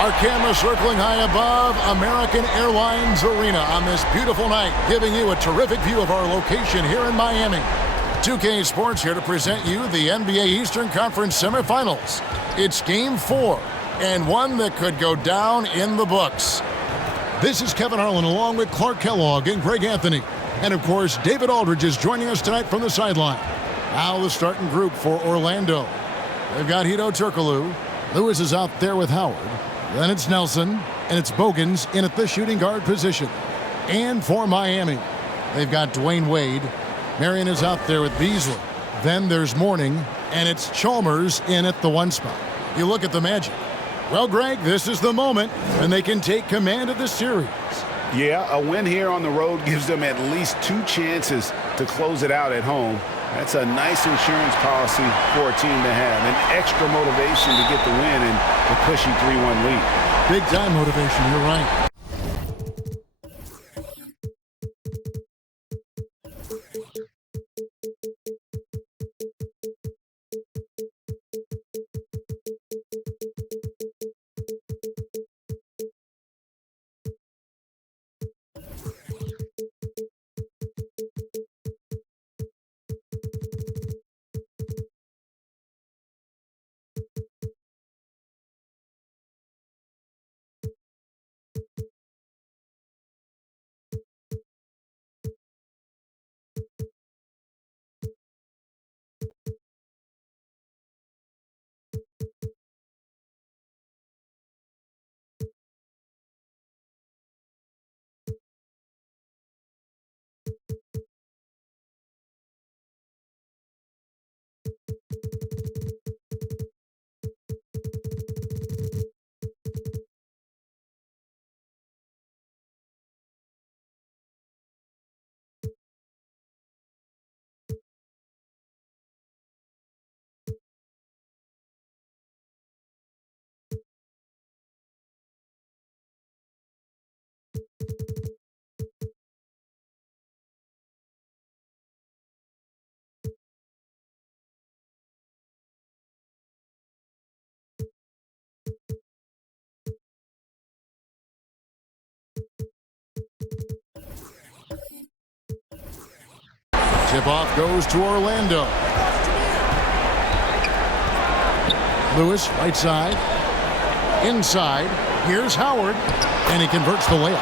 Our camera circling high above American Airlines Arena on this beautiful night, giving you a terrific view of our location here in Miami. 2K Sports here to present you the NBA Eastern Conference semifinals. It's Game 4, and one that could go down in the books. This is Kevin Harlan along with Clark Kellogg and Greg Anthony. And of course, David Aldridge is joining us tonight from the sideline. Now the starting group for Orlando. They've got Hedo Turkoglu. Lewis is out there with Howard. Then it's Nelson, and it's Bogans in at the shooting guard position. And for Miami, they've got Dwayne Wade. Marion is out there with Beasley. Then there's Mourning, and it's Chalmers in at the 1 spot. You look at the Magic. Well, Greg, this is the moment when they can take command of the series. Yeah, a win here on the road gives them at least 2 chances to close it out at home. That's a nice insurance policy for a team to have. An extra motivation to get the win and the cushy 3-1 lead. Big time motivation, you're right. Tip-off goes to Orlando. Lewis, right side. Inside. Here's Howard. And he converts the layup.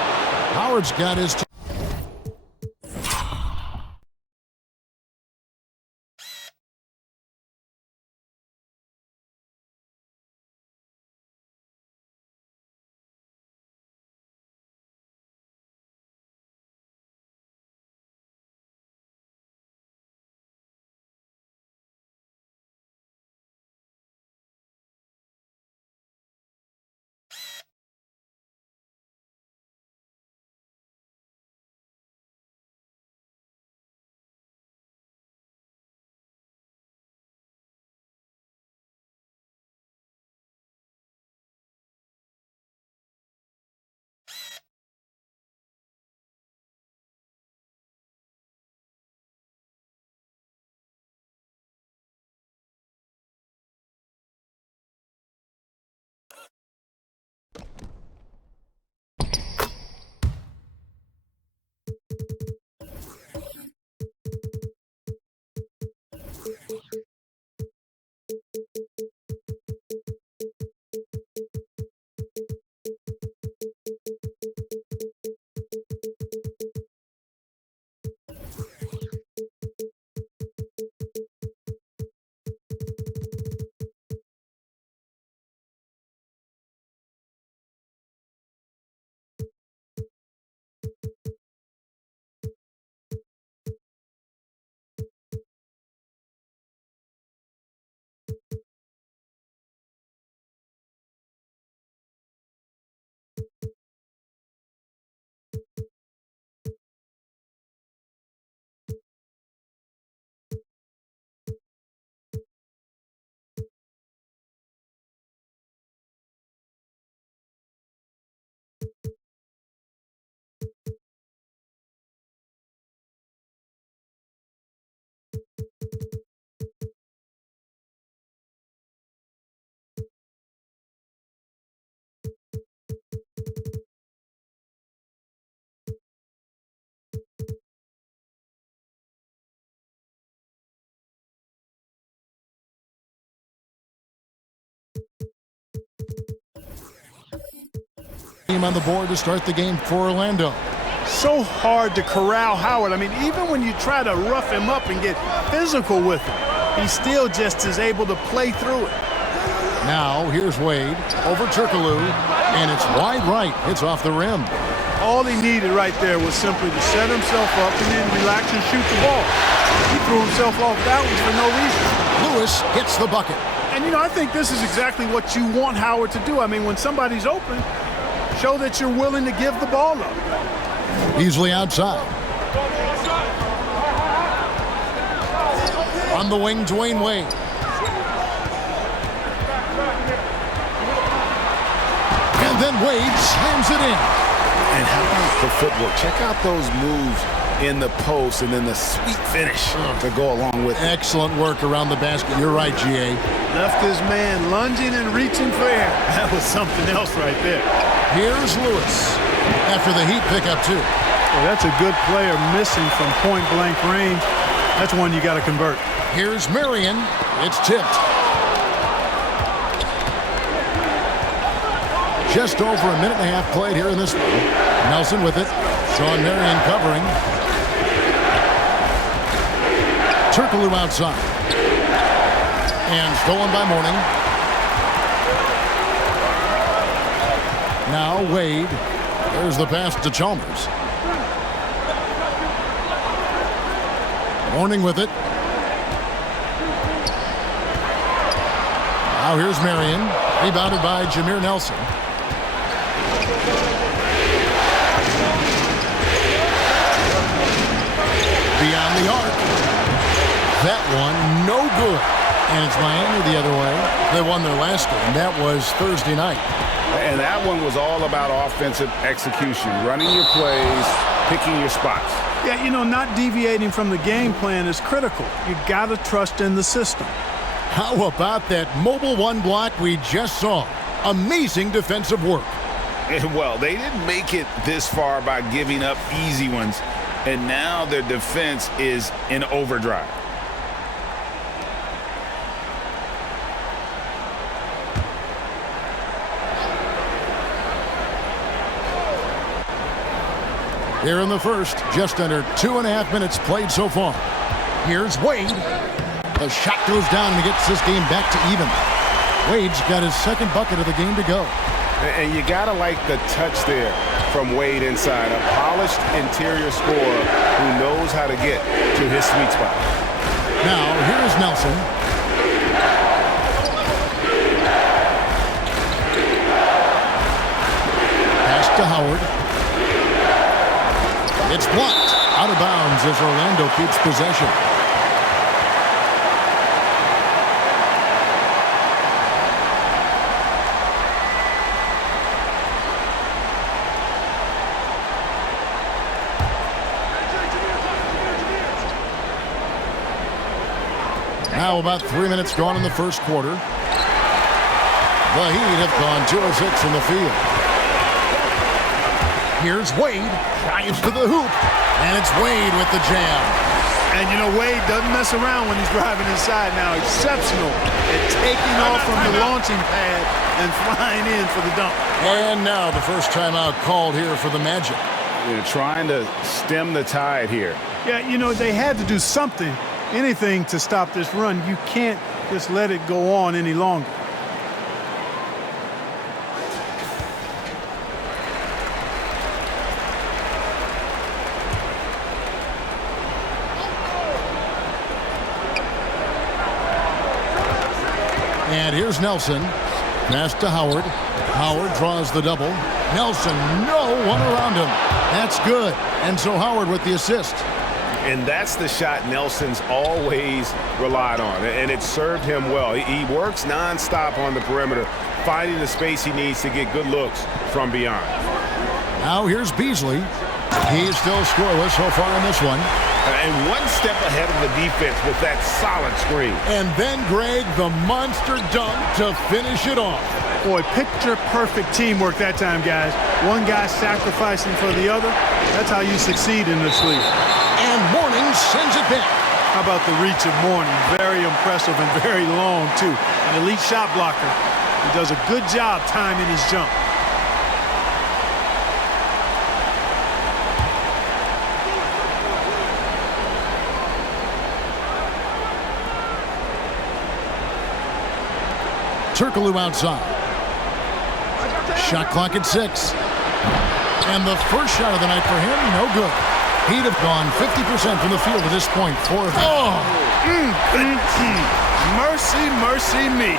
Howard's got his... Team on the board to start the game for Orlando. So hard to corral Howard. I mean, even when you try to rough him up and get physical with him, he still just is able to play through it. Now, here's Wade over Turkoglu, and it's wide right. It's off the rim. All he needed right there was simply to set himself up and then relax and shoot the ball. He threw himself off balance for no reason. Lewis gets the bucket. And, you know, I think this is exactly what you want Howard to do. I mean, when somebody's open, show that you're willing to give the ball up. Beasley outside. On the wing, Dwayne Wade. And then Wade slams it in. And how about the footwork? Check out those moves in the post and then the sweet finish to go along with it. Excellent work around the basket. You're right, G.A. Left his man lunging and reaching for air. That was something else right there. Here's Lewis after the Heat pick up 2. Well, that's a good player missing from point-blank range. That's one you got to convert. Here's Marion. It's tipped. Just over a minute and a half played here in this one. Nelson with it. Sean Marion covering. Turkoglu outside. And stolen by Mourning. Now Wade. There's the pass to Chalmers. Mourning with it. Now here's Marion. Rebounded by Jameer Nelson. Beyond the arc. That one, no good. And it's Miami the other way. They won their last game. That was Thursday night. And that one was all about offensive execution, running your plays, picking your spots. Yeah, you know, not deviating from the game plan is critical. You got to trust in the system. How about that mobile one block we just saw? Amazing defensive work. And well, they didn't make it this far by giving up easy ones. And now their defense is in overdrive. Here in the first, just under 2.5 minutes played so far. Here's Wade. The shot goes down and he gets this game back to even. Wade's got his second bucket of the game to go. And you got to like the touch there from Wade inside. A polished interior scorer who knows how to get to his sweet spot. Now, here's Nelson. Pass to Howard. It's blocked. Out of bounds as Orlando keeps possession. Now about 3 minutes gone in the first quarter. The Heat have gone 2 of 6 from the field. Here's Wade. Drives to the hoop. And it's Wade with the jam. And, you know, Wade doesn't mess around when he's driving inside now. Exceptional at taking off from the launching pad and flying in for the dunk. And now the first timeout called here for the Magic. They're trying to stem the tide here. Yeah, you know, they had to do something, anything to stop this run. You can't just let it go on any longer. And here's Nelson. Pass to Howard. Howard draws the double. Nelson, no one around him. That's good. And so Howard with the assist. And that's the shot Nelson's always relied on. And it served him well. He works nonstop on the perimeter, finding the space he needs to get good looks from beyond. Now here's Beasley. He's still scoreless so far in this one. And one step ahead of the defense with that solid screen. And then, Greg, the monster dunk to finish it off. Boy, picture-perfect teamwork that time, guys. One guy sacrificing for the other. That's how you succeed in this league. And Mourning sends it back. How about the reach of Mourning? Very impressive and very long, too. An elite shot blocker. He does a good job timing his jump. Turkoglu outside. Shot clock at 6. And the first shot of the night for him, no good. He'd have gone 50% from the field at this point. Mercy, mercy me.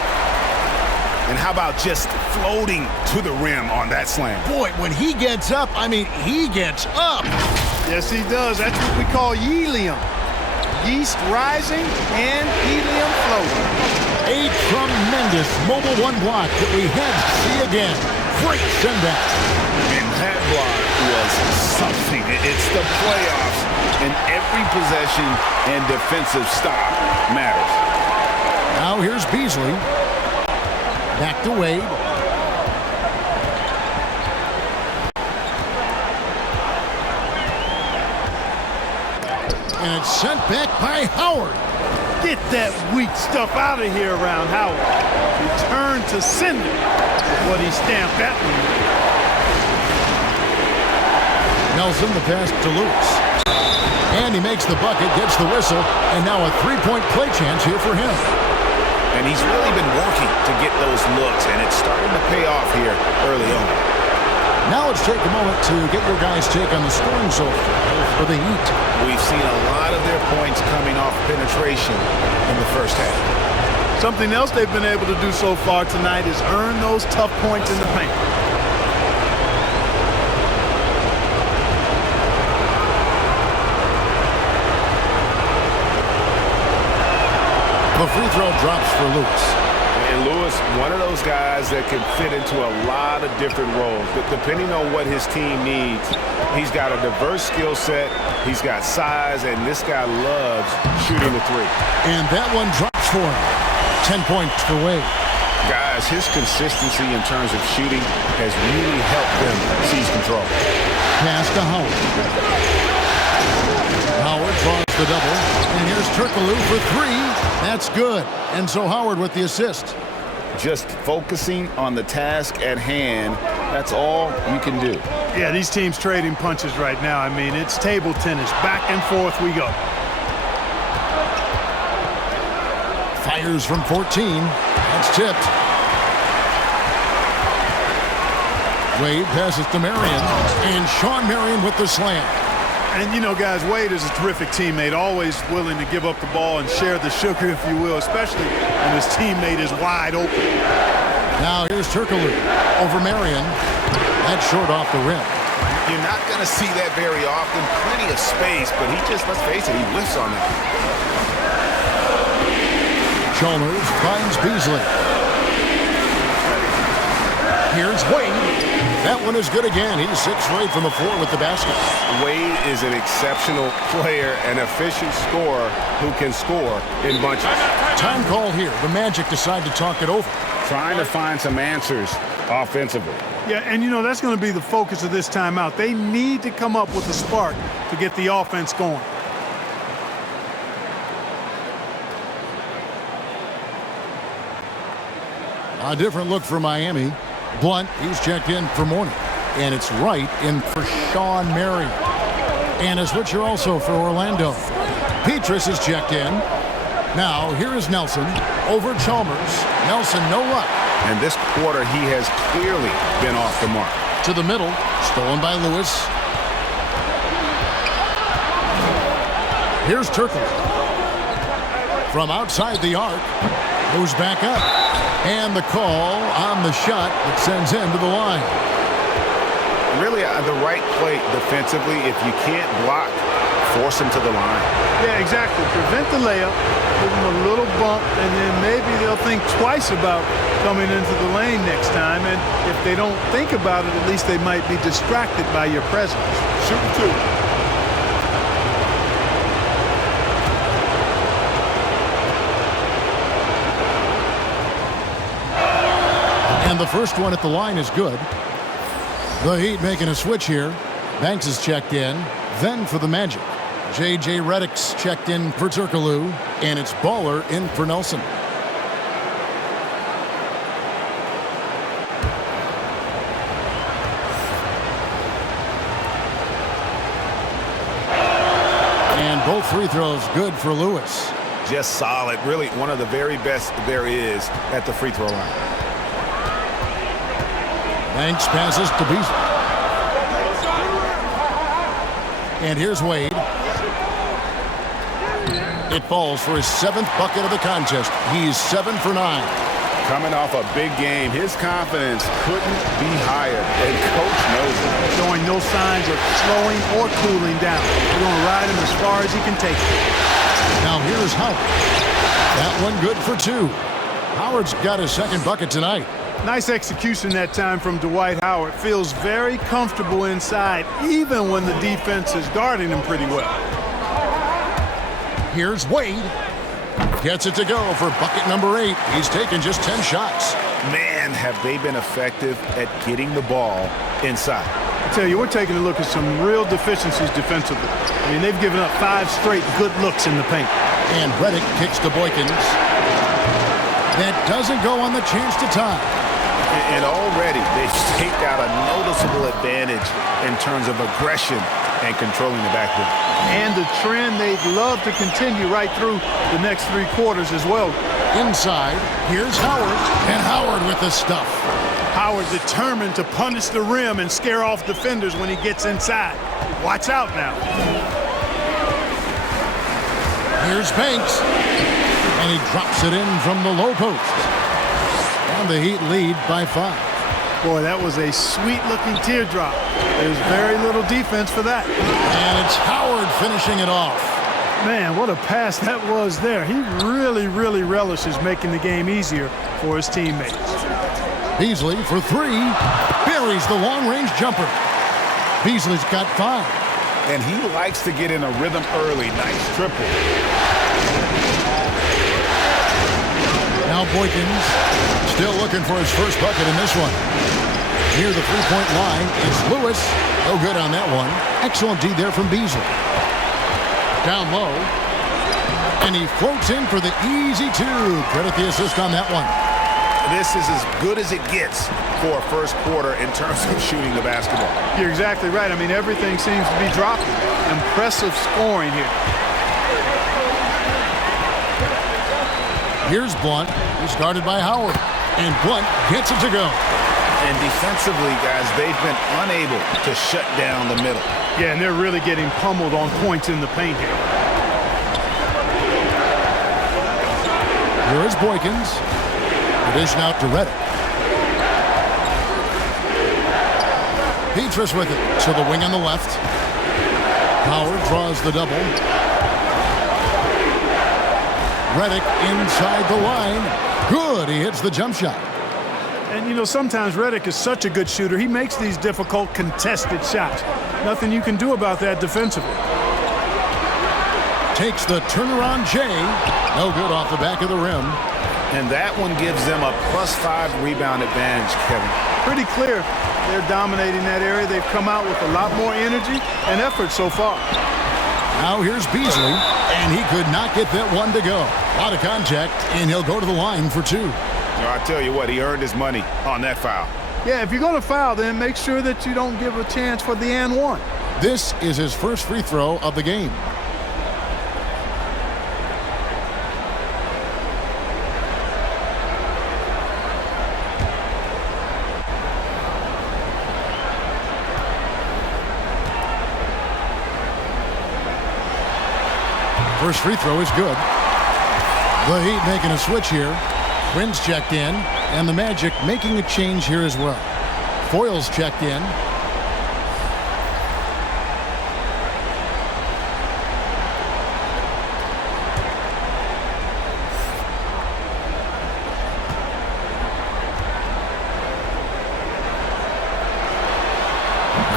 And how about just floating to the rim on that slam? Boy, when he gets up, I mean, he gets up. Yes, he does. That's what we call helium. Yeast rising and helium floating. A tremendous mobile one block that we had to see again. Great send-back. And that block was something. It's the playoffs, and every possession and defensive stop matters. Now here's Beasley. Back to Wade. And it's sent back by Howard. Get that weak stuff out of here around Howard. Return to sender is what he stamped that one. Nelson, the pass to Lewis. And he makes the bucket, gets the whistle, and now a three-point play chance here for him. And he's really been working to get those looks, and it's starting to pay off here early on. Now let's take a moment to get your guys' take on the scoring so far for the Heat. We've seen a lot of their points coming off penetration in the first half. Something else they've been able to do so far tonight is earn those tough points in the paint. The free throw drops for Lewis. And Lewis, one of those guys that can fit into a lot of different roles. But depending on what his team needs, he's got a diverse skill set, he's got size, and this guy loves shooting the three. And that one drops for him. 10 points for Wade. Guys, his consistency in terms of shooting has really helped them seize control. Pass to Howard. Howard draws the double. And here's Turkoglu for 3. That's good. And so Howard with the assist. Just focusing on the task at hand, that's all you can do. Yeah, these teams trading punches right now. I mean, it's table tennis. Back and forth we go. Fires from 14. That's tipped. Wade passes to Marion. And Sean Marion with the slam. And, you know, guys, Wade is a terrific teammate, always willing to give up the ball and share the sugar, if you will, especially when his teammate is wide open. Now here's Turkoglu over Marion. That's short off the rim. You're not going to see that very often. Plenty of space, but he just, let's face it, he whiffs on that. Chalmers finds Beasley. Here's Wade. That one is good again. He's 6 for 8 from the floor with the basket. Wade is an exceptional player, an efficient scorer who can score in bunches. Time call here. The Magic decide to talk it over. Trying to find some answers offensively. Yeah, and, you know, that's going to be the focus of this timeout. They need to come up with a spark to get the offense going. A different look for Miami. Blunt, he's checked in for Mourning. And it's Wright in for Sean Marion. And a switcher also for Orlando. Petrus is checked in. Now, here is Nelson over Chalmers. Nelson, no luck. And this quarter, he has clearly been off the mark. To the middle, stolen by Lewis. Here's Turkoglu. From outside the arc, moves back up. And the call on the shot that sends him to the line. Really, the right play defensively. If you can't block, force him to the line. Yeah, exactly. Prevent the layup, give them a little bump, and then maybe they'll think twice about coming into the lane next time. And if they don't think about it, at least they might be distracted by your presence. Shoot two. And the first one at the line is good. The Heat making a switch here. Banks is checked in. Then for the Magic. J.J. Redick's checked in for Turkoglu. And it's Baller in for Nelson. And both free throws good for Lewis. just solid. Really one of the very best there is at the free throw line. Banks passes to Beasley. And here's Wade. It falls for his 7th bucket of the contest. He's 7 for 9. Coming off a big game, his confidence couldn't be higher, and coach knows it. Showing no signs of slowing or cooling down. They're going to ride him as far as he can take it. Now here's Howard. That one good for 2. Howard's got his 2nd bucket tonight. Nice execution that time from Dwight Howard. Feels very comfortable inside, even when the defense is guarding him pretty well. Here's Wade. Gets it to go for bucket number 8. He's taken just 10 shots. Man, have they been effective at getting the ball inside. I tell you, we're taking a look at some real deficiencies defensively. I mean, they've given up 5 straight good looks in the paint. And Redick kicks to Boykins. That doesn't go on the chance to tie. And already they've staked out a noticeable advantage in terms of aggression and controlling the backcourt. And the trend they'd love to continue right through the next 3 quarters as well. Inside, here's Howard. And Howard with the stuff. Howard determined to punish the rim and scare off defenders when he gets inside. Watch out now. Here's Banks. And he drops it in from the low post. And the Heat lead by 5. Boy, that was a sweet-looking teardrop. There's very little defense for that. And it's Howard finishing it off. Man, what a pass that was there. He really, really relishes making the game easier for his teammates. Beasley for 3. Buries the long-range jumper. Beasley's got 5. And he likes to get in a rhythm early. Nice triple. Now Boykins still looking for his first bucket in this one. Near the three-point line, it's Lewis. No good on that one. Excellent D there from Beasley. Down low. And he floats in for the easy 2. Credit the assist on that one. This is as good as it gets for a first quarter in terms of shooting the basketball. You're exactly right. I mean, everything seems to be dropping. Impressive scoring here. Here's Blunt, who's guarded by Howard. And Blunt gets it to go. And defensively, guys, they've been unable to shut down the middle. Yeah, and they're really getting pummeled on points in the paint here. Here is Boykins. The dish out to Redick. Petrus with it to the wing on the left. Howard draws the double. Redick inside the line. Good. He hits the jump shot. And, you know, sometimes Redick is such a good shooter. He makes these difficult contested shots. Nothing you can do about that defensively. Takes the turnaround J. No good off the back of the rim. And that one gives them a +5 rebound advantage, Kevin. Pretty clear they're dominating that area. They've come out with a lot more energy and effort so far. Now here's Beasley, and he could not get that one to go. A lot of contact, and he'll go to the line for 2. I tell you what, he earned his money on that foul. Yeah, if you're going to foul, then make sure that you don't give a chance for the and one. This is his first free throw of the game. First free throw is good. The Heat making a switch here. Quinn's checked in, and the Magic making a change here as well. Foyle's checked in.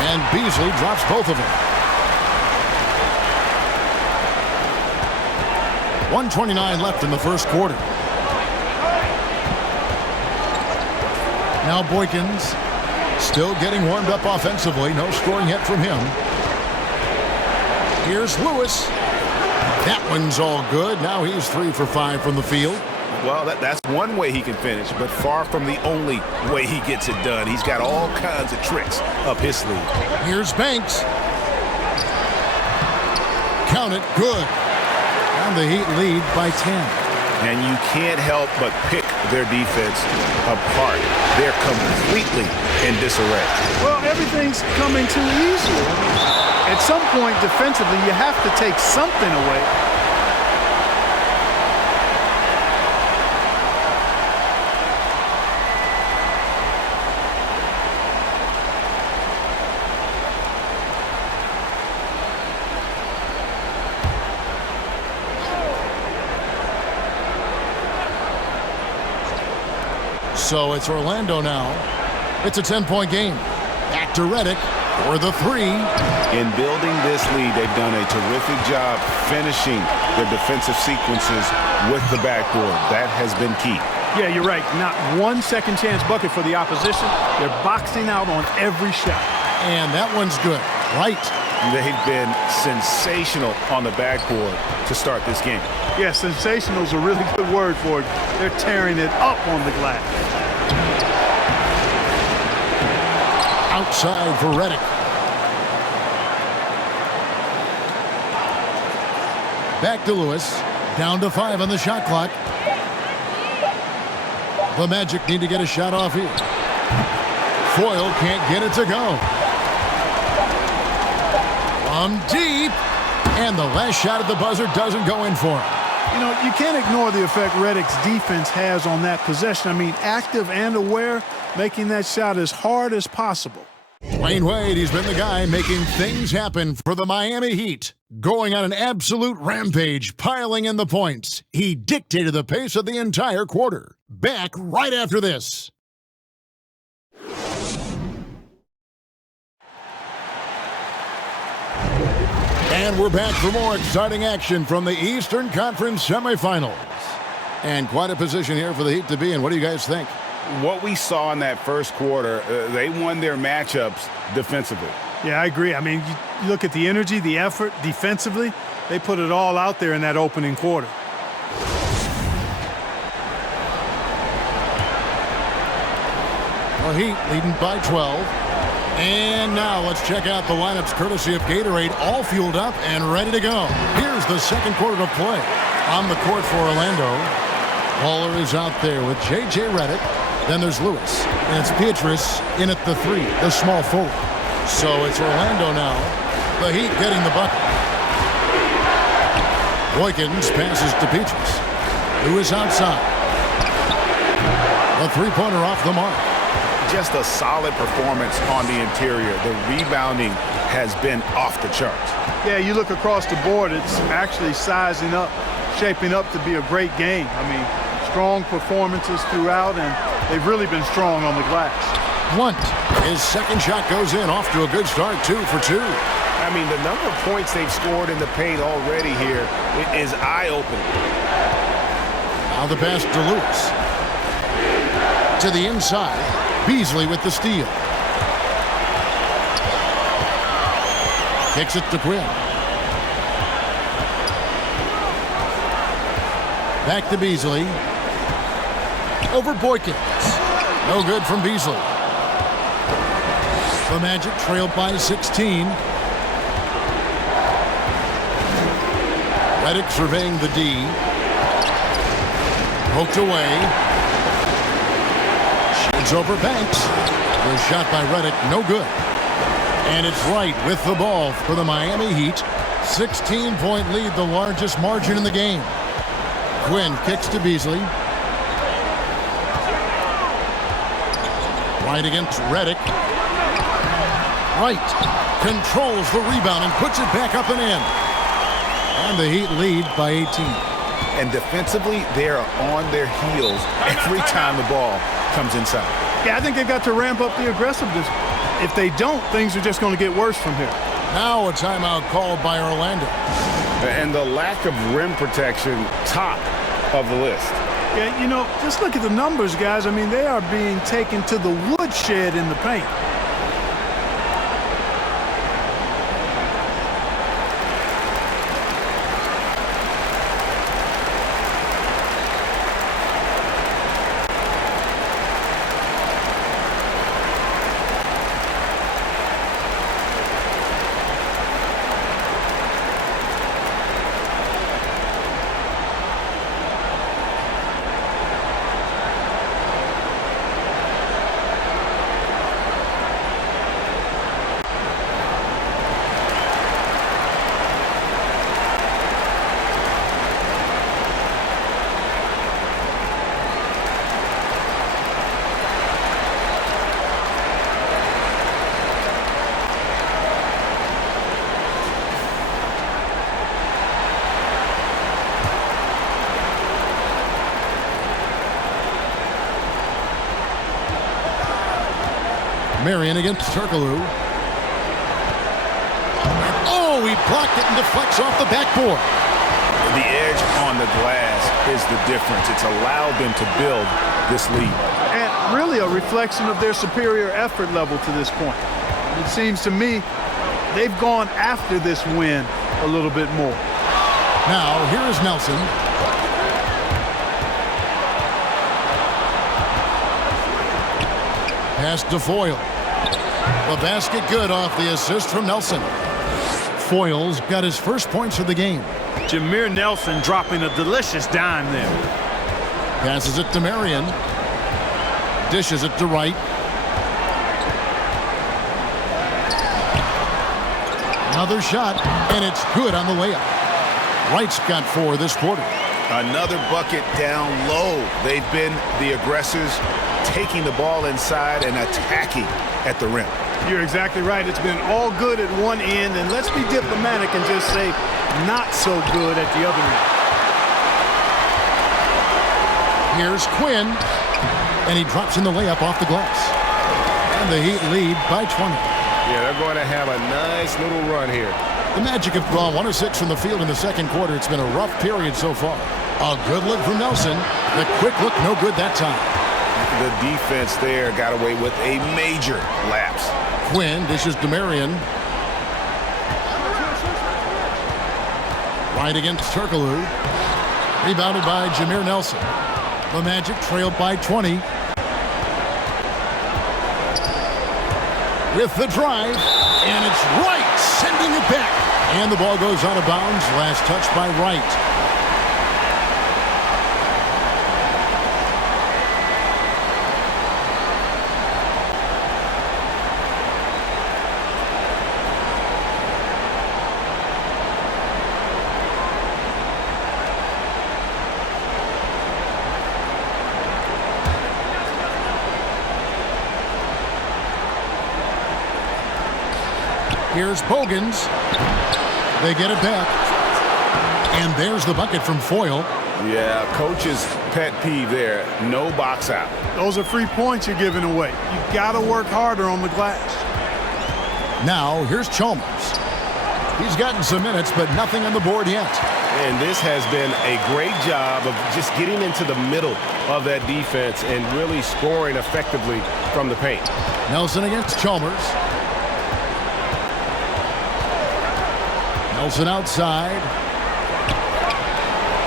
And Beasley drops both of them. 1:29 left in the first quarter. Now Boykins still getting warmed up offensively. No scoring yet from him. Here's Lewis. That one's all good. Now he's 3 for 5 from the field. Well, that's one way he can finish, but far from the only way he gets it done. He's got all kinds of tricks up his sleeve. Here's Banks. Count it. Good. And the Heat lead by 10. And you can't help but pick their defense apart. They're completely in disarray. Well, everything's coming too easy. At some point, defensively, you have to take something away. So it's Orlando now. It's a 10-point game. Back to Redick for the three. In building this lead, they've done a terrific job finishing their defensive sequences with the backboard. That has been key. Yeah, you're right. Not one second chance bucket for the opposition. They're boxing out on every shot. And that one's good. Right. They've been sensational on the backboard to start this game. Yeah, sensational is a really good word for it. They're tearing it up on the glass. Outside for Redick. Back to Lewis. Down to 5 on the shot clock. The Magic need to get a shot off here. Foyle can't get it to go. From deep. And the last shot at the buzzer doesn't go in for him. You know, you can't ignore the effect Redick's defense has on that possession. I mean, active and aware, making that shot as hard as possible. Dwayne Wade, he's been the guy making things happen for the Miami Heat. Going on an absolute rampage, piling in the points. He dictated the pace of the entire quarter. Back right after this. And we're back for more exciting action from the Eastern Conference semifinals. And quite a position here for the Heat to be in. What do you guys think? What we saw in that first quarter, they won their matchups defensively. Yeah, I agree. I mean, you look at the energy, the effort defensively, they put it all out there in that opening quarter. The Heat leading by 12. And now let's check out the lineups courtesy of Gatorade, all fueled up and ready to go. Here's the second quarter of play. On the court for Orlando, Waller is out there with J.J. Redick. Then there's Lewis, and it's Beatrice in at the 3, the small forward. So it's Orlando now. The Heat getting the bucket. Boykins passes to Beatrice. Lewis outside. A three-pointer off the mark. Just a solid performance on the interior. The rebounding has been off the charts. Yeah, you look across the board, it's actually sizing up, shaping up to be a great game. I mean, strong performances throughout, and they've really been strong on the glass. Blunt, his second shot goes in, off to a good start, 2 for 2. I mean, the number of points they've scored in the paint already here is eye-opening. Now the pass to Lewis. To the inside, Beasley with the steal. Kicks it to Quinn. Back to Beasley. Over Boykins. No good from Beasley. The Magic trailed by 16. Redick surveying the D. Poked away. Shoots over Banks. The shot by Redick, no good. And it's Wright with the ball for the Miami Heat. 16-point lead, the largest margin in the game. Quinn kicks to Beasley. Wright against Redick. Wright controls the rebound and puts it back up and in. And the Heat lead by 18. And defensively, they are on their heels every time the ball comes inside. Yeah, I think they've got to ramp up the aggressiveness. If they don't, things are just going to get worse from here. Now a timeout called by Orlando. And the lack of rim protection, top of the list. Yeah, you know, just look at the numbers, guys. I mean, they are being taken to the woodshed in the paint. Marion against Turkaloo. Oh, he blocked it and deflects off the backboard. The edge on the glass is the difference. It's allowed them to build this lead. And really a reflection of their superior effort level to this point. It seems to me they've gone after this win a little bit more. Now, here is Nelson. Pass to Foyle. The basket good off the assist from Nelson. Foyle's got his first points of the game. Jameer Nelson dropping a delicious dime there. Passes it to Marion. Dishes it to Wright. Another shot, and it's good on the layup. Wright's got 4 this quarter. Another bucket down low. They've been the aggressors, taking the ball inside and attacking at the rim. You're exactly right. It's been all good at one end, and let's be diplomatic and just say not so good at the other end. Here's Quinn, and he drops in the layup off the glass. And the Heat lead by 20. Yeah, they're going to have a nice little run here. The Magic have drawn 1 of 6 from the field in the second quarter. It's been a rough period so far. A good look from Nelson. The quick look, no good that time. The defense there got away with a major lapse. Quinn dishes to Marion. Right against Turkaloo. Rebounded by Jameer Nelson. The Magic trailed by 20. With the drive, and it's Wright sending it back. And the ball goes out of bounds. Last touch by Wright. Here's Bogans. They get it back. And there's the bucket from Foyle. Yeah, coach's pet peeve there. No box out. Those are free points you're giving away. You've got to work harder on the glass. Now, here's Chalmers. He's gotten some minutes, but nothing on the board yet. And this has been a great job of just getting into the middle of that defense and really scoring effectively from the paint. Nelson against Chalmers. Nelson outside.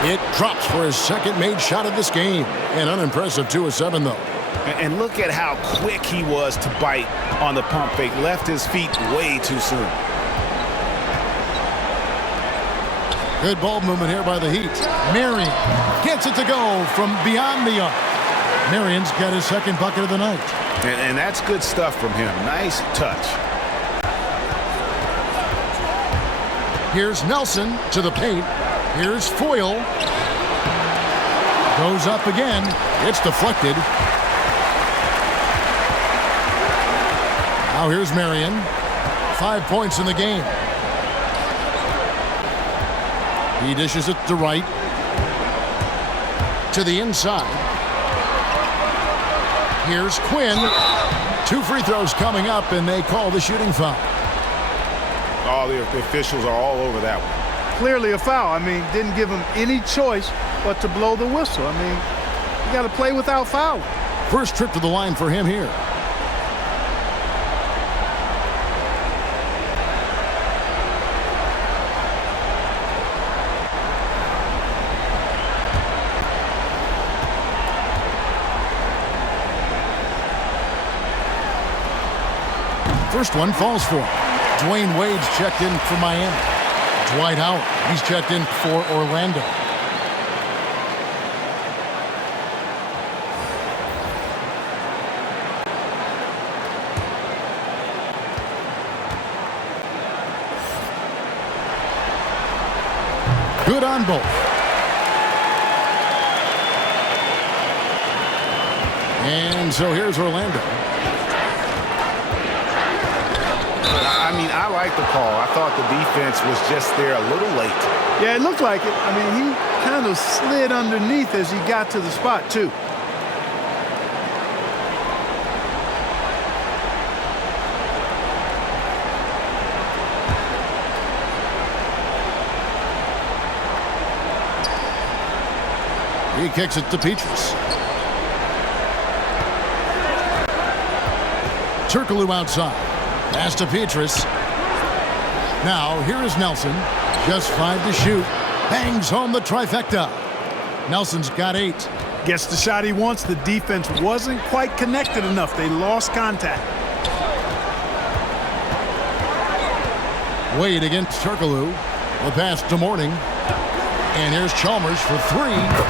It drops for his second made shot of this game. An unimpressive 2 of 7, though. And look at how quick he was to bite on the pump fake. Left his feet way too soon. Good ball movement here by the Heat. Marion gets it to go from beyond the arc. Marion's got his second bucket of the night. And that's good stuff from him. Nice touch. Here's Nelson to the paint. Here's Foyle. Goes up again. It's deflected. Now here's Marion. 5 points in the game. He dishes it to Wright. To the inside. Here's Quinn. 2 free throws coming up, and they call the shooting foul. Oh, the officials are all over that one. Clearly a foul. I mean, didn't give him any choice but to blow the whistle. I mean, you got to play without foul. First trip to the line for him here. First one falls for him. Dwayne Wade's checked in for Miami. Dwight Howard, he's checked in for Orlando. Good on both. And so here's Orlando. I mean, I like the call. I thought the defense was just there a little late. Yeah, it looked like it. I mean, he kind of slid underneath as he got to the spot, too. He kicks it to Petrus. Turkoglu outside. Pass to Petrus. Now, here is Nelson. Just 5 to shoot. Bangs home the trifecta. Nelson's got 8. Gets the shot he wants. The defense wasn't quite connected enough. They lost contact. Wade against Turkoglu. The pass to Morning. And here's Chalmers for 3.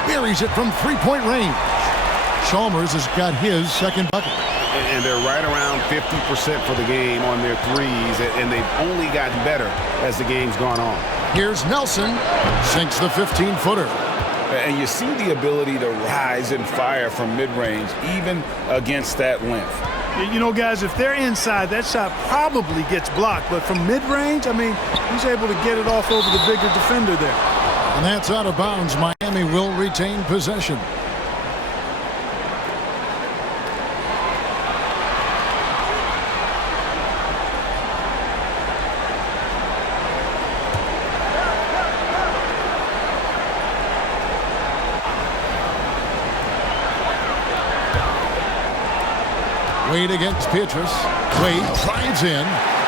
Buries it from three-point range. Chalmers has got his second bucket. And they're right around 50% for the game on their threes, and they've only gotten better as the game's gone on. Here's Nelson. Sinks the 15-footer. And you see the ability to rise and fire from mid-range, even against that length. You know, guys, if they're inside, that shot probably gets blocked. But from mid-range, I mean, he's able to get it off over the bigger defender there. And that's out of bounds. Miami will retain possession. Wade against Petrus. Wade drives in.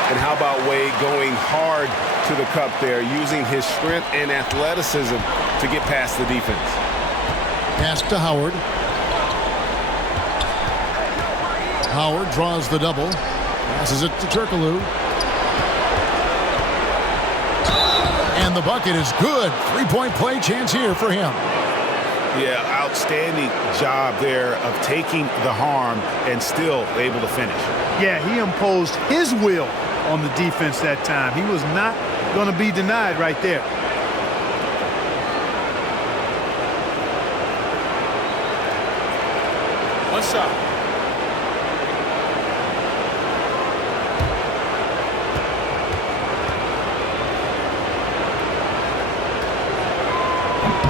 And how about Wade going hard to the cup there, using his strength and athleticism to get past the defense. Pass to Howard. Howard draws the double. Passes it to Turkoglu. And the bucket is good. Three-point play chance here for him. Yeah, outstanding job there of taking the harm and still able to finish. Yeah, he imposed his will on the defense that time. He was not going to be denied right there. One shot.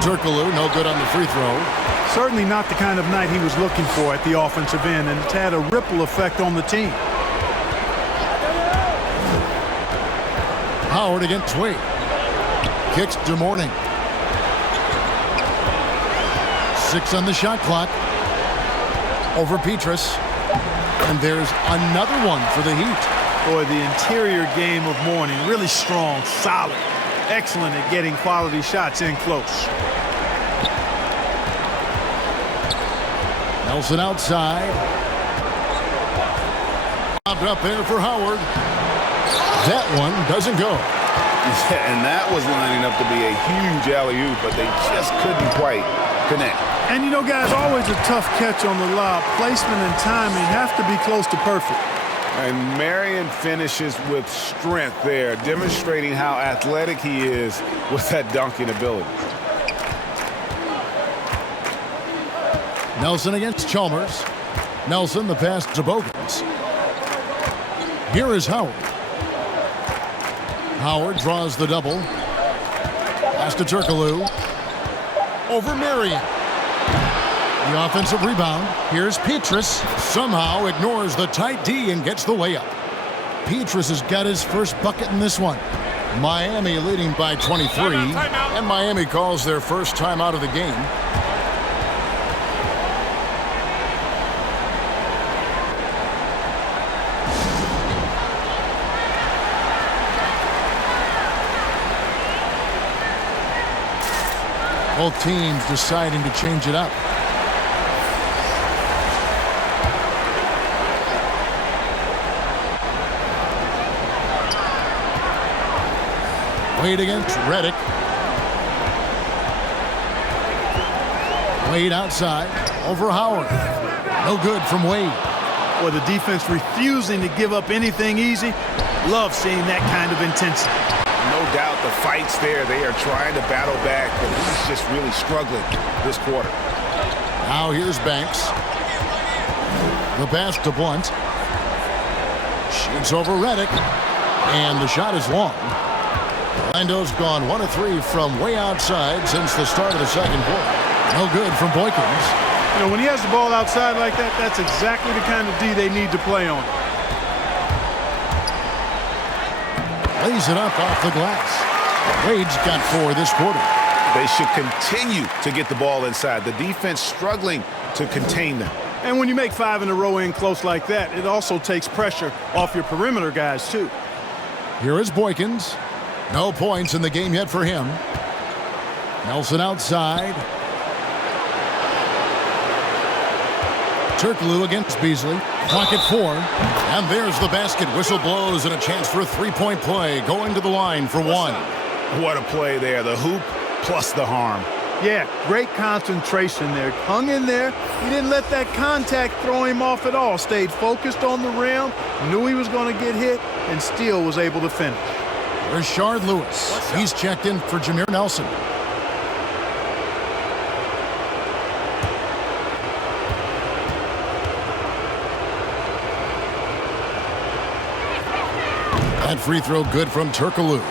Turkoglu, no good on the free throw. Certainly not the kind of night he was looking for at the offensive end, and it's had a ripple effect on the team. Howard against Wade. Kicks to Morning. 6 on the shot clock. Over Petrus. And there's another one for the Heat. Boy, the interior game of Morning, really strong, solid, excellent at getting quality shots in close. Nelson outside. Popped up there for Howard. That one doesn't go. Yeah, and that was lining up to be a huge alley-oop, but they just couldn't quite connect. And you know, guys, always a tough catch on the lob. Placement and timing have to be close to perfect. And Marion finishes with strength there, demonstrating how athletic he is with that dunking ability. Nelson against Chalmers. Nelson, the pass to Bogans. Here is Howard. Howard draws the double. Pass to Turkoglu. Over Marion. The offensive rebound. Here's Petrus. Somehow ignores the tight D and gets the layup. Petrus has got his first bucket in this one. Miami leading by 23. And Miami calls their first timeout of the game. Both teams deciding to change it up. Wade against Reddick. Wade outside. Over Howard. No good from Wade. Or the defense refusing to give up anything easy. Love seeing that kind of intensity. No doubt the fight's there. They are trying to battle back, but he's just really struggling this quarter. Now here's Banks. The pass to Blunt. Shoots over Reddick. And the shot is long. Orlando's gone 1 of 3 from way outside since the start of the second quarter. No good from Boykins. You know, when he has the ball outside like that, that's exactly the kind of D they need to play on. Lays it up off the glass. Wade's got 4 this quarter. They should continue to get the ball inside. The defense struggling to contain them. And when you make 5 in a row in close like that, it also takes pressure off your perimeter guys, too. Here is Boykins. No points in the game yet for him. Nelson outside. Turkoglu against Beasley. Clock at 4. And there's the basket. Whistle blows and a chance for a three-point play. Going to the line for 1. What a play there. The hoop plus the harm. Yeah, great concentration there. Hung in there. He didn't let that contact throw him off at all. Stayed focused on the rim. Knew he was going to get hit and still was able to finish. Rashard Lewis. He's checked in for Jameer Nelson. That free throw good from Turkoglu.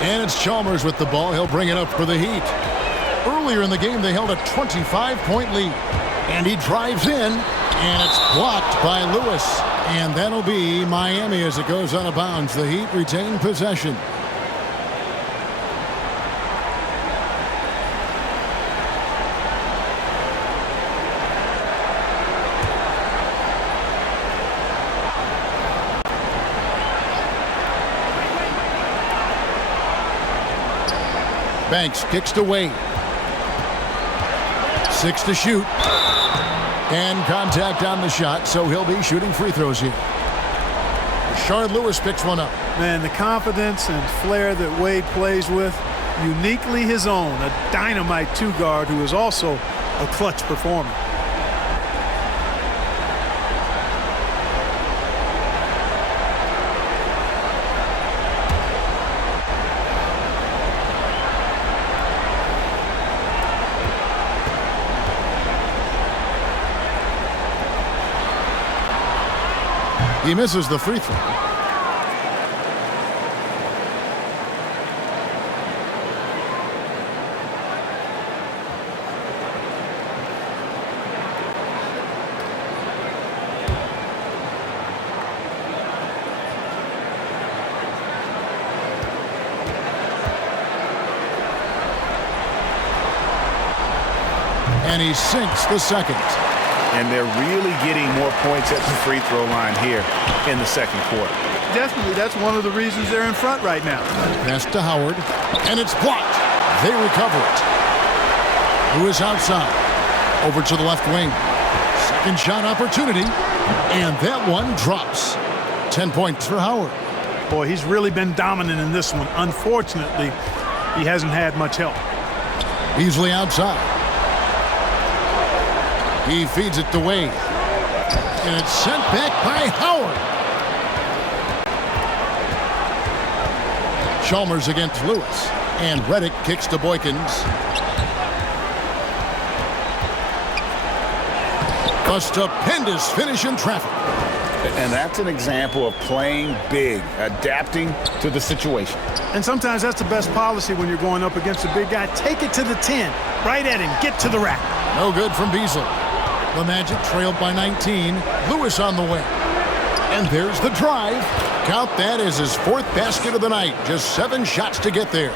And it's Chalmers with the ball. He'll bring it up for the Heat. Earlier in the game, they held a 25-point lead. And he drives in, and it's blocked by Lewis. And that'll be Miami as it goes out of bounds. The Heat retain possession. Banks kicks to Wade. 6 to shoot. And contact on the shot, so he'll be shooting free throws here. Rashard Lewis picks one up. Man, the confidence and flair that Wade plays with, uniquely his own. A dynamite two-guard who is also a clutch performer. He misses the free throw. And he sinks the second. And they're really getting more points at the free throw line here in the second quarter. Definitely, that's one of the reasons they're in front right now. Pass to Howard, and it's blocked. They recover it. Lewis outside. Over to the left wing. Second shot opportunity, and that one drops. 10 points for Howard. Boy, he's really been dominant in this one. Unfortunately, he hasn't had much help. Beasley outside. He feeds it to Wade. And it's sent back by Howard. Chalmers against Lewis. And Reddick kicks to Boykins. A stupendous finish in traffic. And that's an example of playing big, adapting to the situation. And sometimes that's the best policy when you're going up against a big guy. Take it to the 10. Right at him. Get to the rack. No good from Beasley. The Magic trailed by 19. Lewis on the way. And there's the drive. Count that as his 4th basket of the night. Just 7 shots to get there.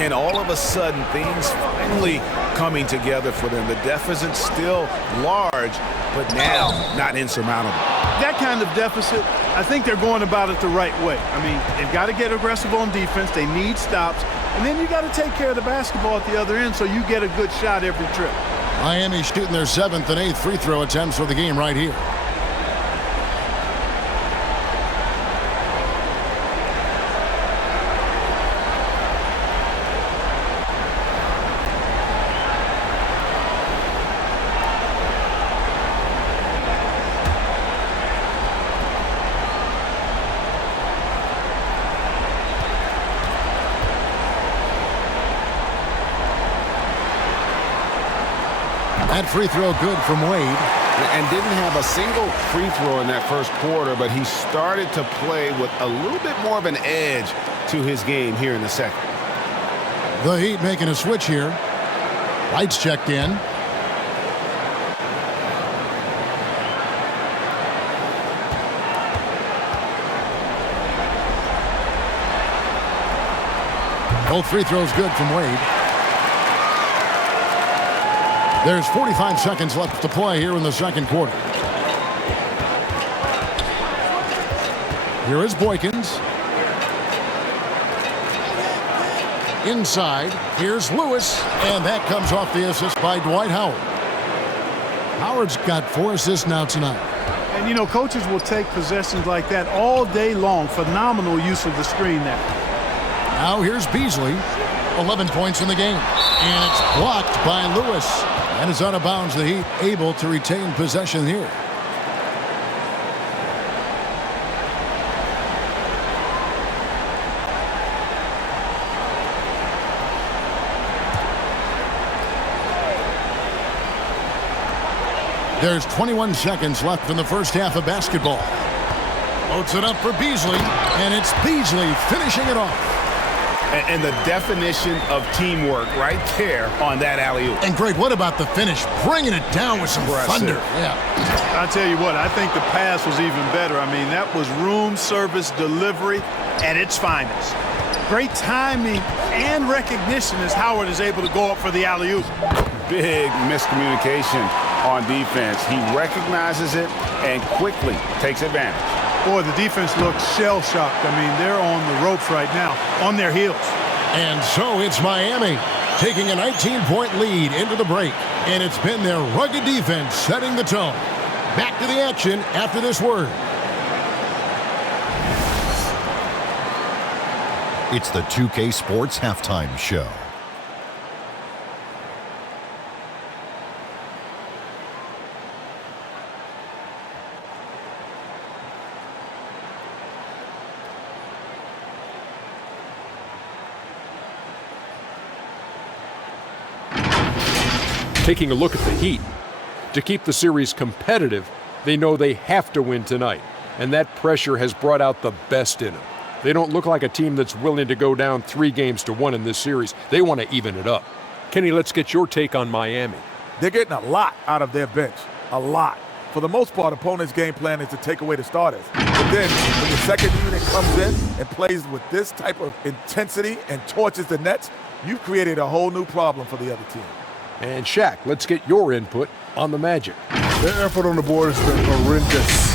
And all of a sudden, things finally coming together for them. The deficit still large, but now not insurmountable. That kind of deficit, I think they're going about it the right way. I mean, they've got to get aggressive on defense. They need stops. And then you got to take care of the basketball at the other end so you get a good shot every trip. Miami shooting their 7th and 8th free throw attempts for the game right here. That free throw good from Wade. And didn't have a single free throw in that first quarter, but he started to play with a little bit more of an edge to his game here in the second. The Heat making a switch here. White's checked in. Both free throws good from Wade. There's 45 seconds left to play here in the second quarter. Here is Boykins. Inside, here's Lewis, and that comes off the assist by Dwight Howard. Howard's got 4 assists now tonight. And, you know, coaches will take possessions like that all day long. Phenomenal use of the screen there. Now here's Beasley. 11 points in the game. And it's blocked by Lewis. And it's out of bounds. The Heat able to retain possession here. There's 21 seconds left in the first half of basketball. Loads it up for Beasley, and it's Beasley finishing it off. And the definition of teamwork right there on that alley-oop. And Greg, what about the finish? Bringing it down with some thunder. Yeah. I'll tell you what, I think the pass was even better. I mean, that was room service delivery at its finest. Great timing and recognition as Howard is able to go up for the alley-oop. Big miscommunication on defense. He recognizes it and quickly takes advantage. Boy, the defense looks shell-shocked. I mean, they're on the ropes right now, on their heels. And so it's Miami taking a 19-point lead into the break. And it's been their rugged defense setting the tone. Back to the action after this word. It's the 2K Sports Halftime Show. Taking a look at the Heat. To keep the series competitive, they know they have to win tonight, and that pressure has brought out the best in them. They don't look like a team that's willing to go down 3-1 in this series. They want to even it up. Kenny, let's get your take on Miami. They're getting a lot out of their bench. A lot. For the most part, opponents' game plan is to take away the starters. But then, when the second unit comes in and plays with this type of intensity and torches the nets, you've created a whole new problem for the other team. And Shaq, let's get your input on the Magic. Their effort on the board has been horrendous.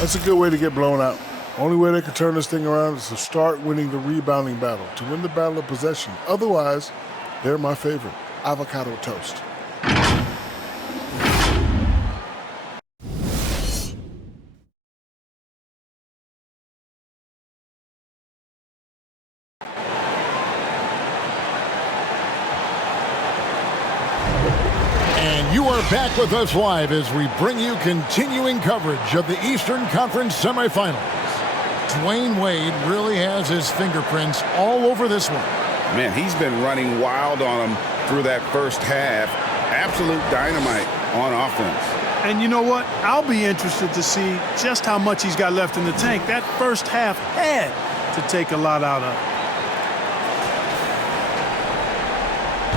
That's a good way to get blown out. Only way they can turn this thing around is to start winning the rebounding battle, to win the battle of possession. Otherwise, they're my favorite. Avocado toast. You are back with us live as we bring you continuing coverage of the Eastern Conference semifinals. Dwayne Wade really has his fingerprints all over this one. Man, he's been running wild on him through that first half. Absolute dynamite on offense. And you know what? I'll be interested to see just how much he's got left in the tank. That first half had to take a lot out of it.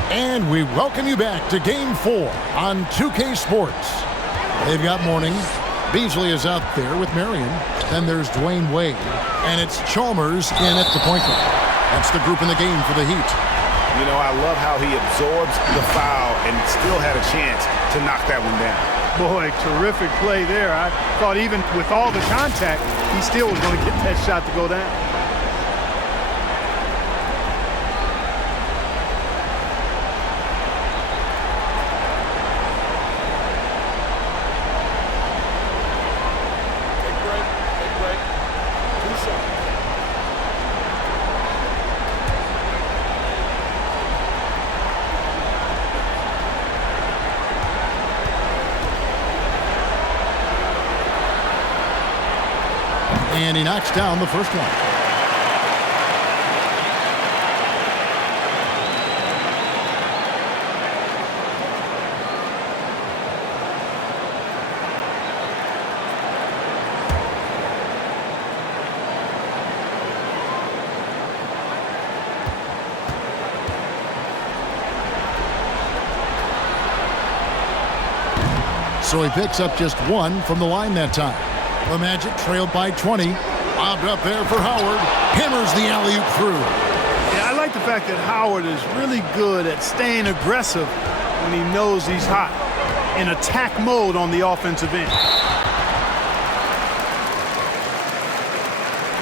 And we welcome you back to Game 4 on 2K Sports. They've got Morning. Beasley is out there with Marion. Then there's Dwayne Wade. And it's Chalmers in at the point guard. That's the group in the game for the Heat. You know, I love how he absorbs the foul and still had a chance to knock that one down. Boy, terrific play there. I thought even with all the contact, he still was going to get that shot to go down. And he knocks down the first one. So he picks up just one from the line that time. The Magic trailed by 20. Lobbed up there for Howard. Hammers the alley-oop through. Yeah, I like the fact that Howard is really good at staying aggressive when he knows he's hot, in attack mode on the offensive end.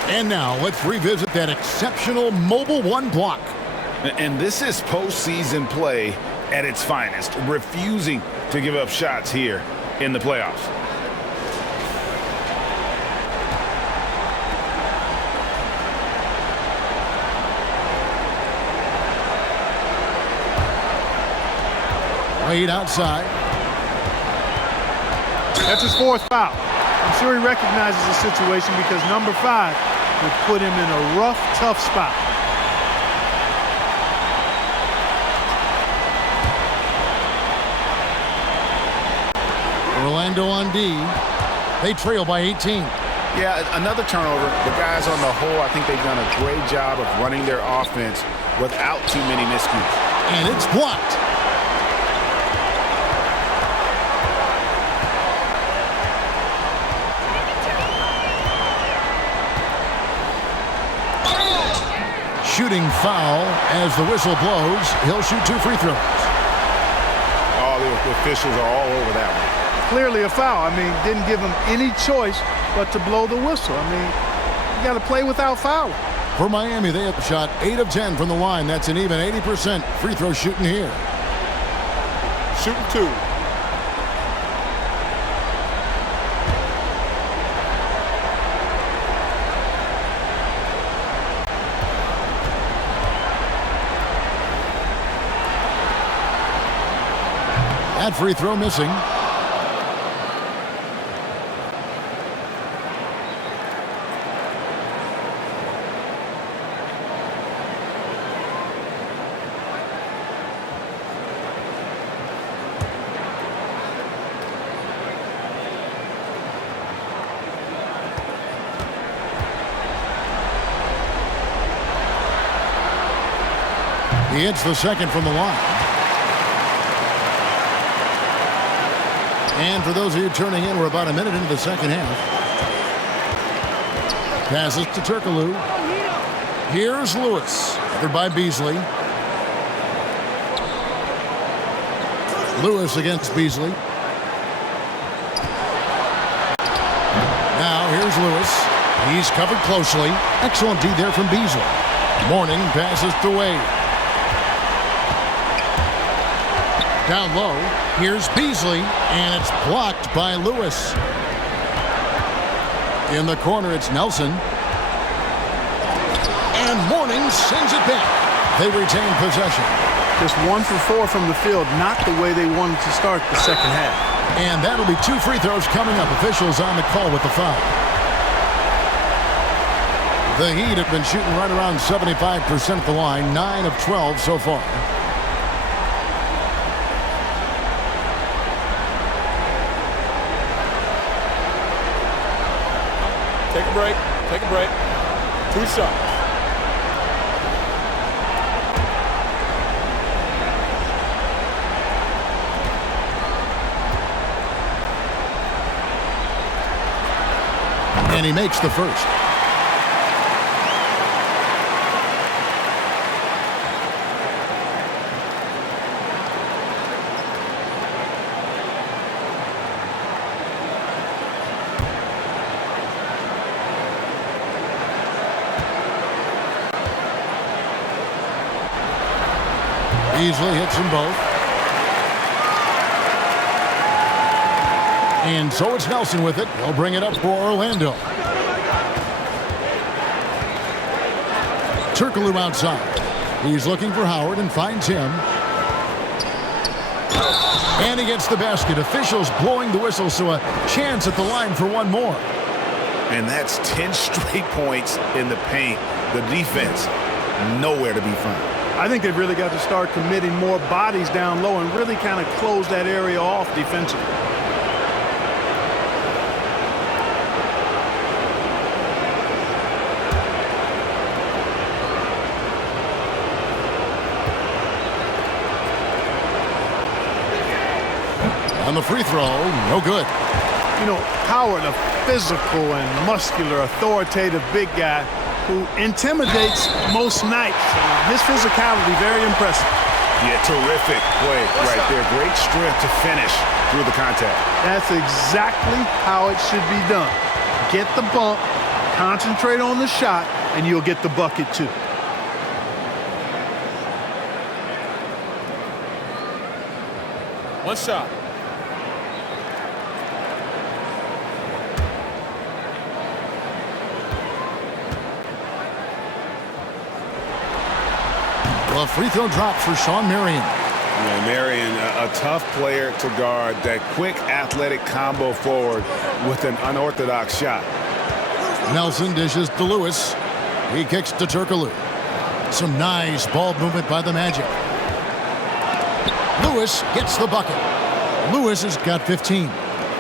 And now let's revisit that exceptional mobile one block. And this is postseason play at its finest, refusing to give up shots here in the playoffs. Wade outside. That's his fourth foul. I'm sure he recognizes the situation because number 5 would put him in a rough, tough spot. Orlando on D. They trail by 18. Yeah, another turnover. The guys on the whole, I think they've done a great job of running their offense without too many miscues. And it's blocked. Shooting foul as the whistle blows. He'll shoot 2 free throws. Oh, the officials are all over that one. Clearly a foul. I mean, didn't give him any choice but to blow the whistle. I mean, you got to play without fouling. For Miami, they have shot 8 of 10 from the line. That's an even 80% free throw shooting here. Shooting 2. That free throw missing. He hits the second from the line. And for those of you turning in, we're about a minute into the second half. Passes to Turkoglu. Here's Lewis, covered by Beasley. Lewis against Beasley. Now here's Lewis. He's covered closely. Excellent D there from Beasley. Mourning passes to Wade. Down low, here's Beasley, and it's blocked by Lewis. In the corner, it's Nelson. And Mourning sends it back. They retain possession. Just 1 for 4 from the field, not the way they wanted to start the second half. And that'll be 2 free throws coming up. Officials on the call with the foul. The Heat have been shooting right around 75% at the line, 9 of 12 so far. Take a break. Take a break. 2 shots. And he makes the first. Beasley hits them both. And so it's Nelson with it. They'll bring it up for Orlando. Turkoglu outside. He's looking for Howard and finds him. And he gets the basket. Officials blowing the whistle, so a chance at the line for one more. And that's 10 straight points in the paint. The defense, nowhere to be found. I think they've really got to start committing more bodies down low and really kind of close that area off defensively. On the free throw, no good. You know, Howard, a physical and muscular, authoritative big guy, who intimidates most nights. His physicality, very impressive. Yeah, terrific play right there. Great strength to finish through the contact. That's exactly how it should be done. Get the bump, concentrate on the shot, and you'll get the bucket too. One shot. The free throw drop for Sean Marion. Yeah, Marion, a tough player to guard. That quick athletic combo forward with an unorthodox shot. Nelson dishes to Lewis. He kicks to Turkoglu. Some nice ball movement by the Magic. Lewis gets the bucket. Lewis has got 15.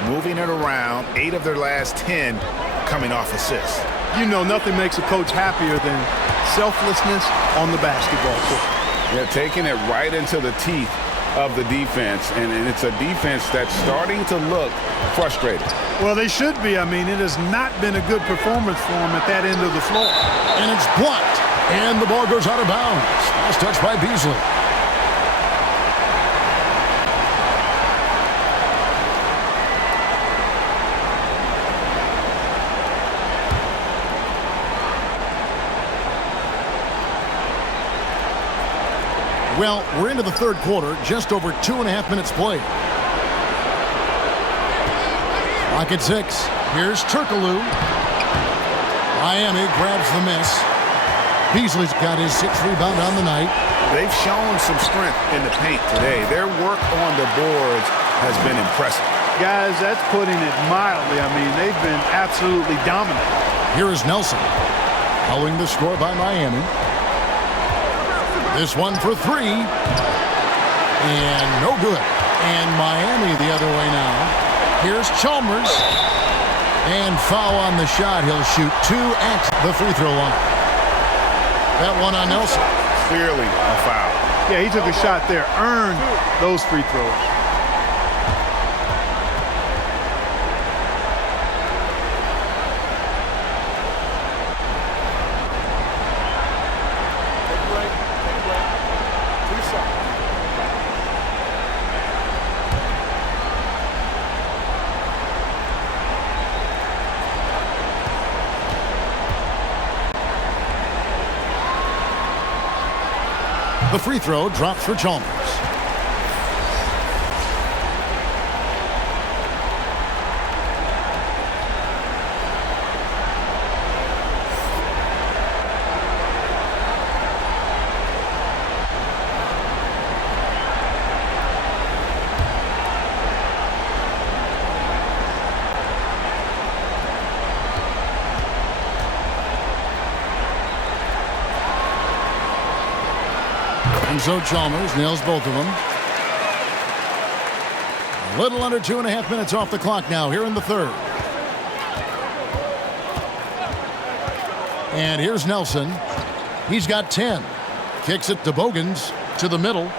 Moving it around, 8 of their last 10 coming off assists. You know, nothing makes a coach happier than selflessness on the basketball court. They're taking it right into the teeth of the defense, and it's a defense that's starting to look frustrated. Well, they should be. I mean, it has not been a good performance for them at that end of the floor. And it's blocked. And the ball goes out of bounds. Last touch by Beasley. Well, we're into the third quarter, just over 2.5 minutes played. Clock at 6. Here's Turkoglu. Miami grabs the miss. Beasley's got his 6th rebound on the night. They've shown some strength in the paint today. Their work on the boards has been impressive. Guys, that's putting it mildly. I mean, they've been absolutely dominant. Here is Nelson, following the score by Miami. This one for 3. And no good. And Miami the other way now. Here's Chalmers. And foul on the shot. He'll shoot 2 at the free throw line. That one on Nelson. Clearly a foul. Yeah, he took a shot there. Earned those free throws. The free throw drops for Chalmers. And so Chalmers nails both of them. A little under 2.5 minutes off the clock now here in the third. And here's Nelson. He's got 10. Kicks it to Bogans to the middle.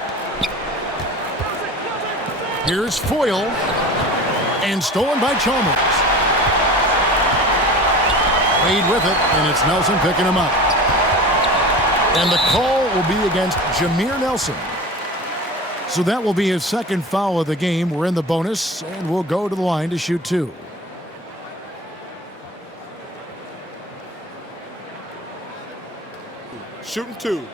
Here's Foyle. And stolen by Chalmers. Wade with it, and it's Nelson picking him up. And the call will be against Jameer Nelson. So that will be his 2nd foul of the game. We're in the bonus, and we'll go to the line to shoot 2. Shooting 2.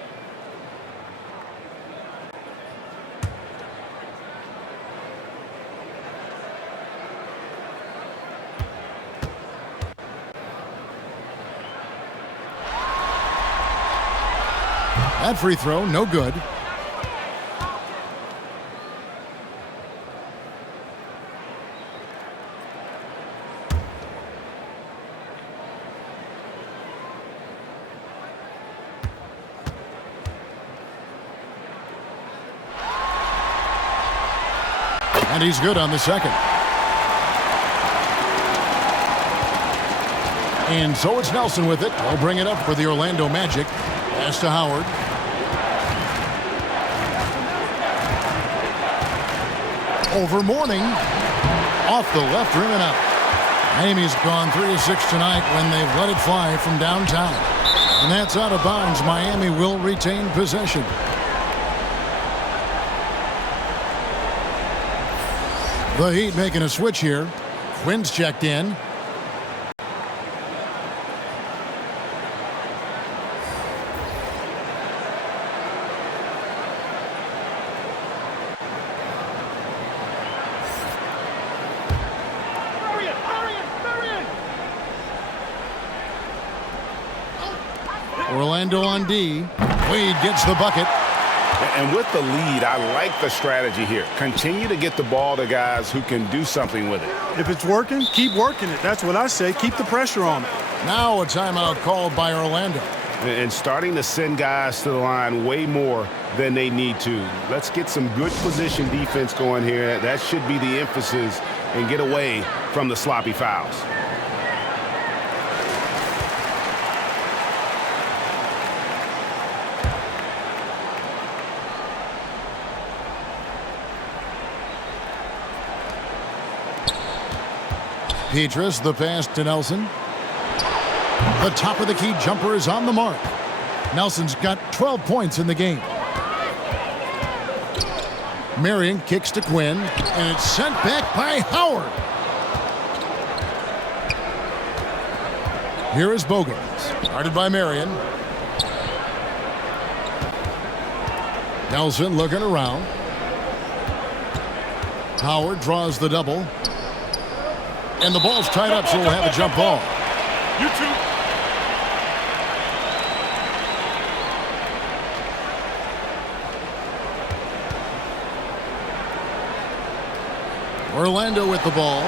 That free throw, no good. And he's good on the second. And so it's Nelson with it. He'll bring it up for the Orlando Magic. Pass to Howard. Over Mourning. Off the left rim and out. Miami's gone 3 of 6 tonight when they've let it fly from downtown. And that's out of bounds. Miami will retain possession. The Heat making a switch here. Quinn's checked in. Orlando on D. Wade gets the bucket. And with the lead, I like the strategy here. Continue to get the ball to guys who can do something with it. If it's working, keep working it. That's what I say. Keep the pressure on it. Now a timeout called by Orlando. And starting to send guys to the line way more than they need to. Let's get some good position defense going here. That should be the emphasis, and get away from the sloppy fouls. Petrus, the pass to Nelson. The top of the key jumper is on the mark. Nelson's got 12 points in the game. Marion kicks to Quinn, and it's sent back by Howard. Here is Bogans, guarded by Marion. Nelson looking around. Howard draws the double. And the ball's tied up, so we'll have a jump ball. You two. Orlando with the ball.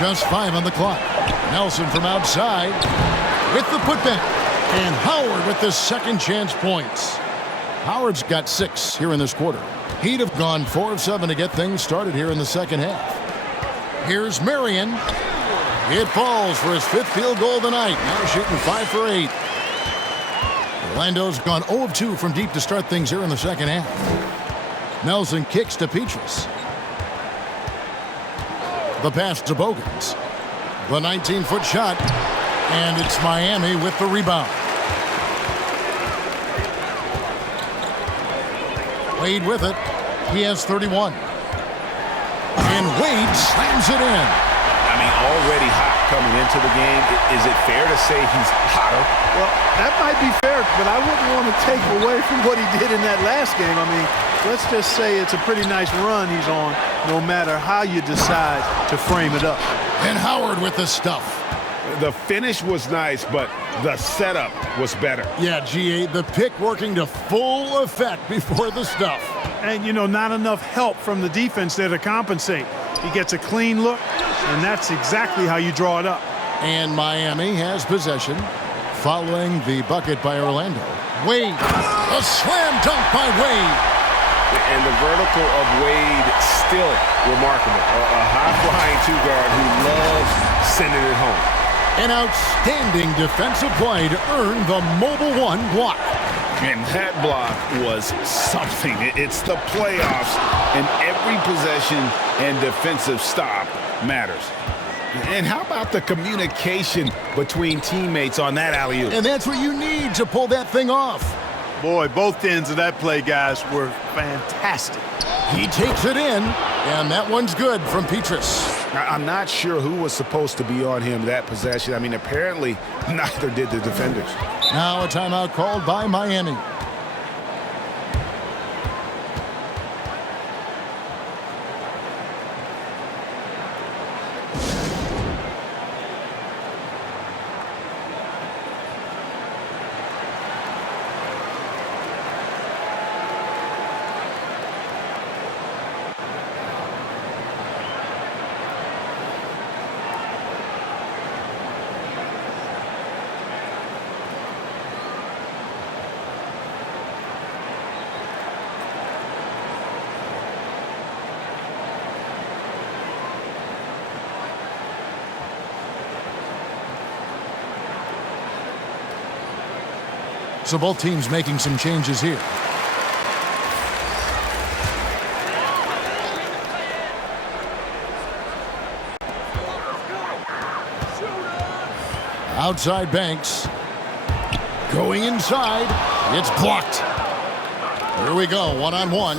Just 5 on the clock. Nelson from outside with the putback. And Howard with the second chance points. Howard's got 6 here in this quarter. He'd have gone 4 of 7 to get things started here in the second half. Here's Marion. It falls for his 5th field goal of the night. Now shooting 5 for 8. Orlando's gone 0 of 2 from deep to start things here in the second half. Nelson kicks to Petrus. The pass to Bogans. The 19-foot shot. And it's Miami with the rebound. Wade with it. He has 31. And Wade slams it in. I mean, already hot coming into the game. Is it fair to say he's hotter? Well, that might be fair, but I wouldn't want to take away from what he did in that last game. I mean, let's just say it's a pretty nice run he's on, no matter how you decide to frame it up. And Howard with the stuff. The finish was nice, but the setup was better. Yeah, GA, the pick working to full effect before the stuff. And, you know, not enough help from the defense there to compensate. He gets a clean look, and that's exactly how you draw it up. And Miami has possession following the bucket by Orlando. Wade, a slam dunk by Wade. And the vertical of Wade still remarkable. A high-flying two-guard who loves sending it home. An outstanding defensive play to earn the Mobile One block. And that block was something. It's the playoffs, and every possession and defensive stop matters. And how about the communication between teammates on that alley-oop? And that's what you need to pull that thing off. Boy, both ends of that play, guys, were fantastic. He takes it in, and that one's good from Petrus. I'm not sure who was supposed to be on him that possession. I mean, apparently neither did the defenders. Now a timeout called by Miami. So both teams making some changes here. Outside Banks. Going inside. It's blocked. Here we go, one-on-one.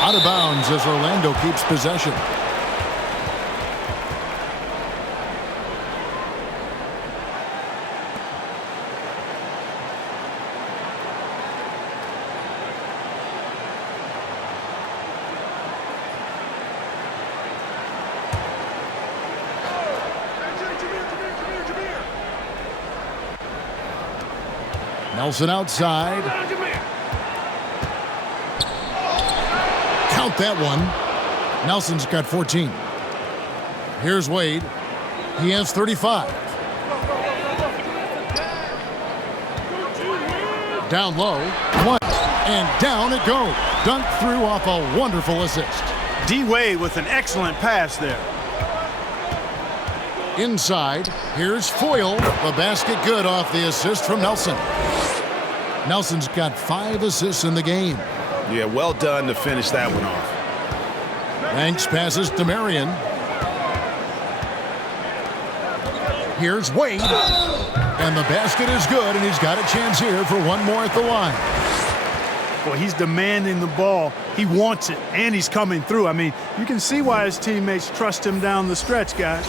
Out of bounds as Orlando keeps possession. Nelson outside. Count that one. Nelson's got 14. Here's Wade. He has 35. Down low. One. And down it goes. Dunked through off a wonderful assist. D-Wade with an excellent pass there. Inside. Here's Foyle. The basket good off the assist from Nelson. Nelson's got 5 assists in the game. Yeah, well done to finish that one off. Banks passes to Marion. Here's Wade. And the basket is good, and he's got a chance here for one more at the line. Well, he's demanding the ball. He wants it, and he's coming through. I mean, you can see why his teammates trust him down the stretch, guys.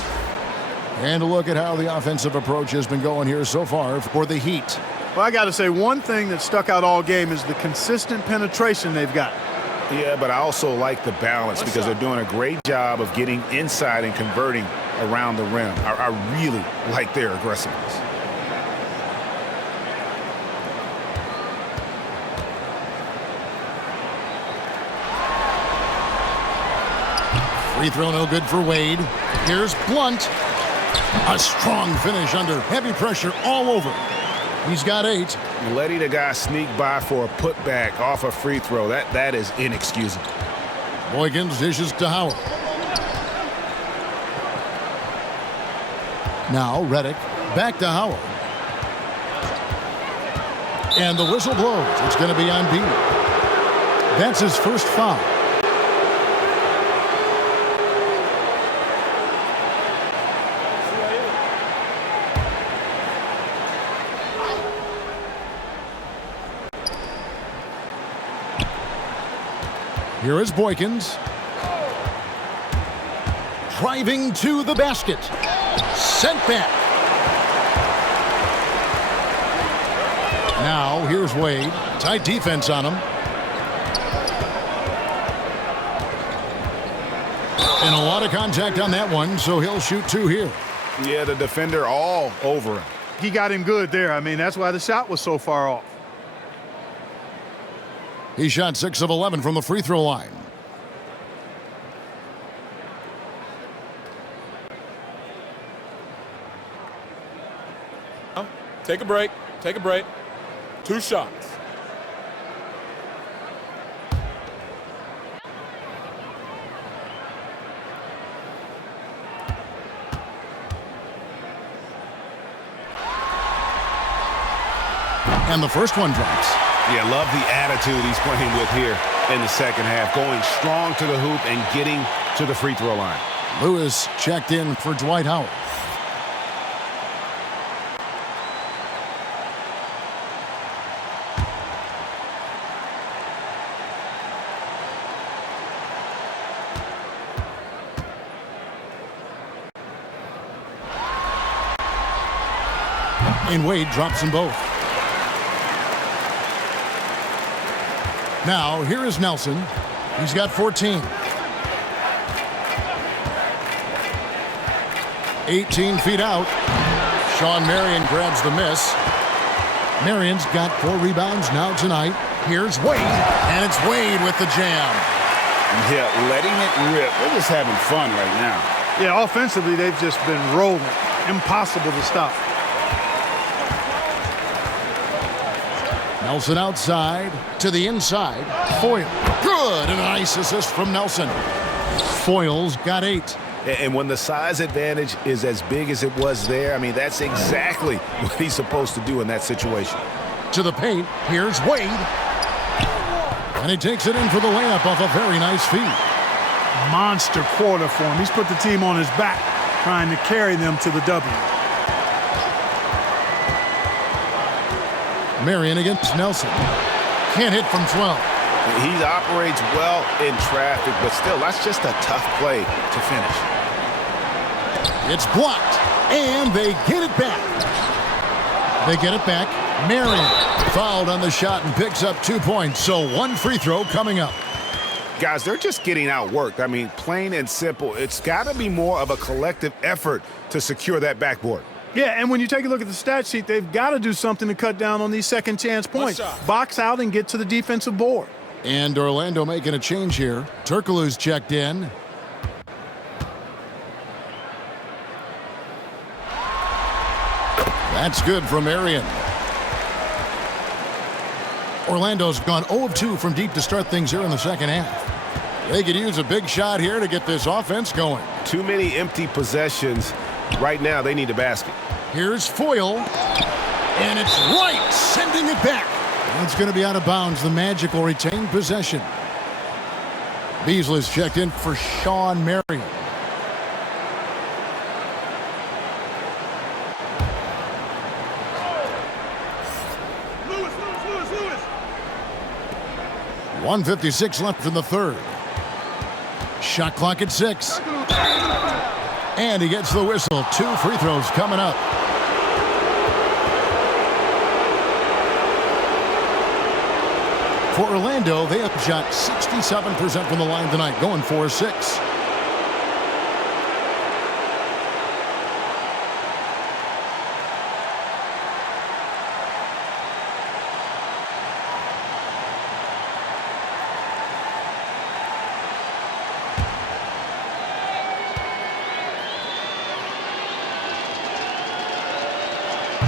And a look at how the offensive approach has been going here so far for the Heat. Well, I got to say, one thing that stuck out all game is the consistent penetration they've got. Yeah, but I also like the balance because they're doing a great job of getting inside and converting around the rim. I really like their aggressiveness. Free throw no good for Wade. Here's Blunt. A strong finish under heavy pressure all over. He's got 8. Letting a guy sneak by for a putback off a free throw, that is inexcusable. Boykins dishes to Howard. Now Reddick back to Howard. And the whistle blows. It's going to be on B. That's his first foul. Here is Boykins. Driving to the basket. Sent back. Now, here's Wade. Tight defense on him. And a lot of contact on that one, so he'll shoot 2 here. Yeah, the defender all over him. He got him good there. I mean, that's why the shot was so far off. He shot 6 of 11 from the free throw line. Take a break. Take a break. 2 shots. And the first one drops. Yeah, love the attitude he's playing with here in the second half. Going strong to the hoop and getting to the free throw line. Lewis checked in for Dwight Howard. And Wade drops them both. Now, here is Nelson. He's got 14. 18 feet out. Sean Marion grabs the miss. Marion's got 4 rebounds now tonight. Here's Wade, and it's Wade with the jam. Yeah, letting it rip. They're just having fun right now. Yeah, offensively, they've just been rolling. Impossible to stop. Nelson outside to the inside. Foyle. Good. And a nice assist from Nelson. Foyle's got 8. And when the size advantage is as big as it was there, I mean, that's exactly what he's supposed to do in that situation. To the paint. Here's Wade. And he takes it in for the layup off a very nice feed. Monster quarter for him. He's put the team on his back, trying to carry them to the W. Marion against Nelson. Can't hit from 12. He operates well in traffic, but still, that's just a tough play to finish. It's blocked, and they get it back. They get it back. Marion fouled on the shot and picks up 2 points, so 1 free throw coming up. Guys, they're just getting outworked. I mean, plain and simple. It's got to be more of a collective effort to secure that backboard. Yeah, and when you take a look at the stat sheet, they've got to do something to cut down on these second chance points. Box out and get to the defensive board. And Orlando making a change here. Turkoglu's checked in. That's good from Marion. Orlando's gone 0 of 2 from deep to start things here in the second half. They could use a big shot here to get this offense going. Too many empty possessions. Right now, they need a basket. Here's Foyle, and it's right, sending it back. It's going to be out of bounds. The Magic will retain possession. Beasley's checked in for Sean Marion. Lewis. 1:56 left in the third. Shot clock at 6. And he gets the whistle. 2 free throws coming up. For Orlando, they have shot 67% from the line tonight, going 4-6.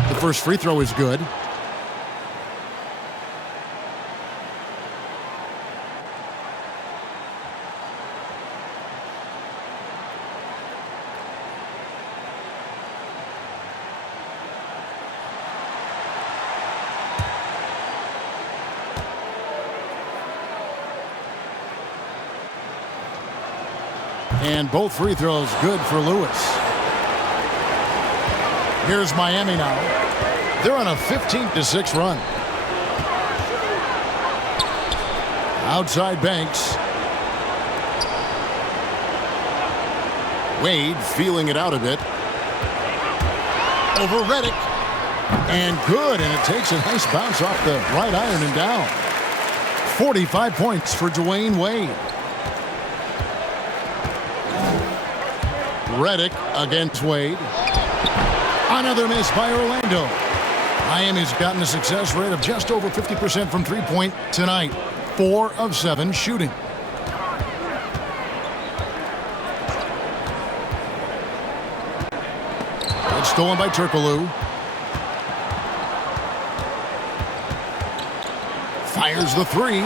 The first free throw is good. And both free throws good for Lewis. Here's Miami now. They're on a 15-6 run. Outside Banks. Wade feeling it out a bit. Over Redick. And good, and it takes a nice bounce off the right iron and down. 45 points for Dwayne Wade. Redick against Wade. Another miss by Orlando. Miami's gotten a success rate of just over 50% from three-point tonight. 4 of 7 shooting. It's stolen by Turkoglu. Fires the 3.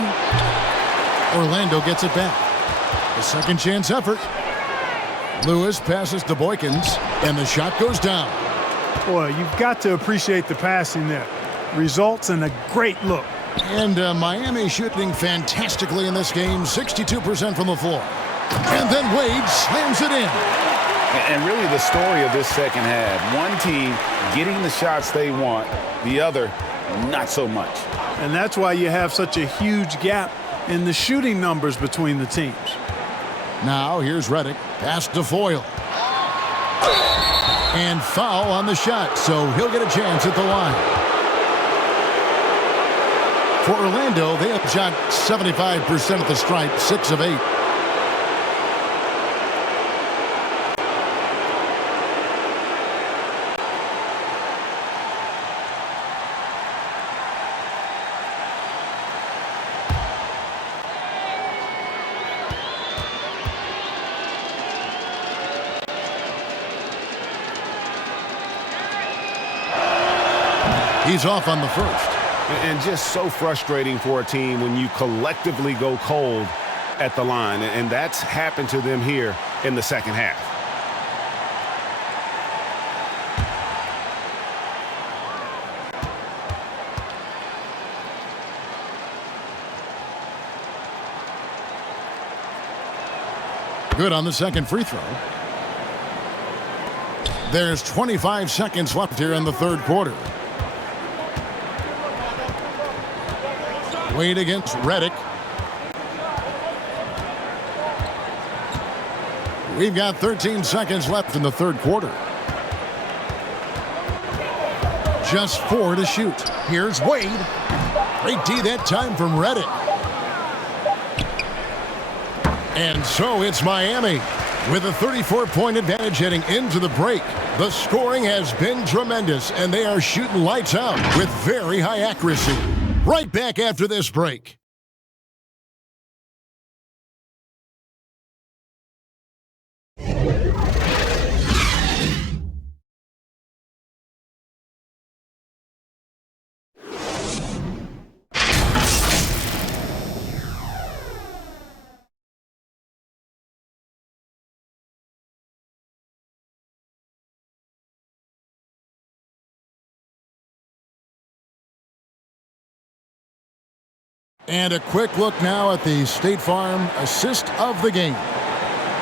Orlando gets it back. A second chance effort. Lewis passes to Boykins, and the shot goes down. Boy, you've got to appreciate the passing there. Results in a great look. And Miami shooting fantastically in this game, 62% from the floor. And then Wade slams it in. And really the story of this second half, one team getting the shots they want, the other not so much. And that's why you have such a huge gap in the shooting numbers between the teams. Now here's Redick, pass to Foyle. And foul on the shot, so he'll get a chance at the line. For Orlando, they have shot 75% at the stripe, 6 of 8. He's off on the first. And just so frustrating for a team when you collectively go cold at the line. And that's happened to them here in the second half. Good on the second free throw. There's 25 seconds left here in the third quarter. Wade against Redick. We've got 13 seconds left in the third quarter. Just 4 to shoot. Here's Wade. Great D that time from Redick. And so it's Miami with a 34-point advantage heading into the break. The scoring has been tremendous, and they are shooting lights out with very high accuracy. Right back after this break. And a quick look now at the State Farm assist of the game.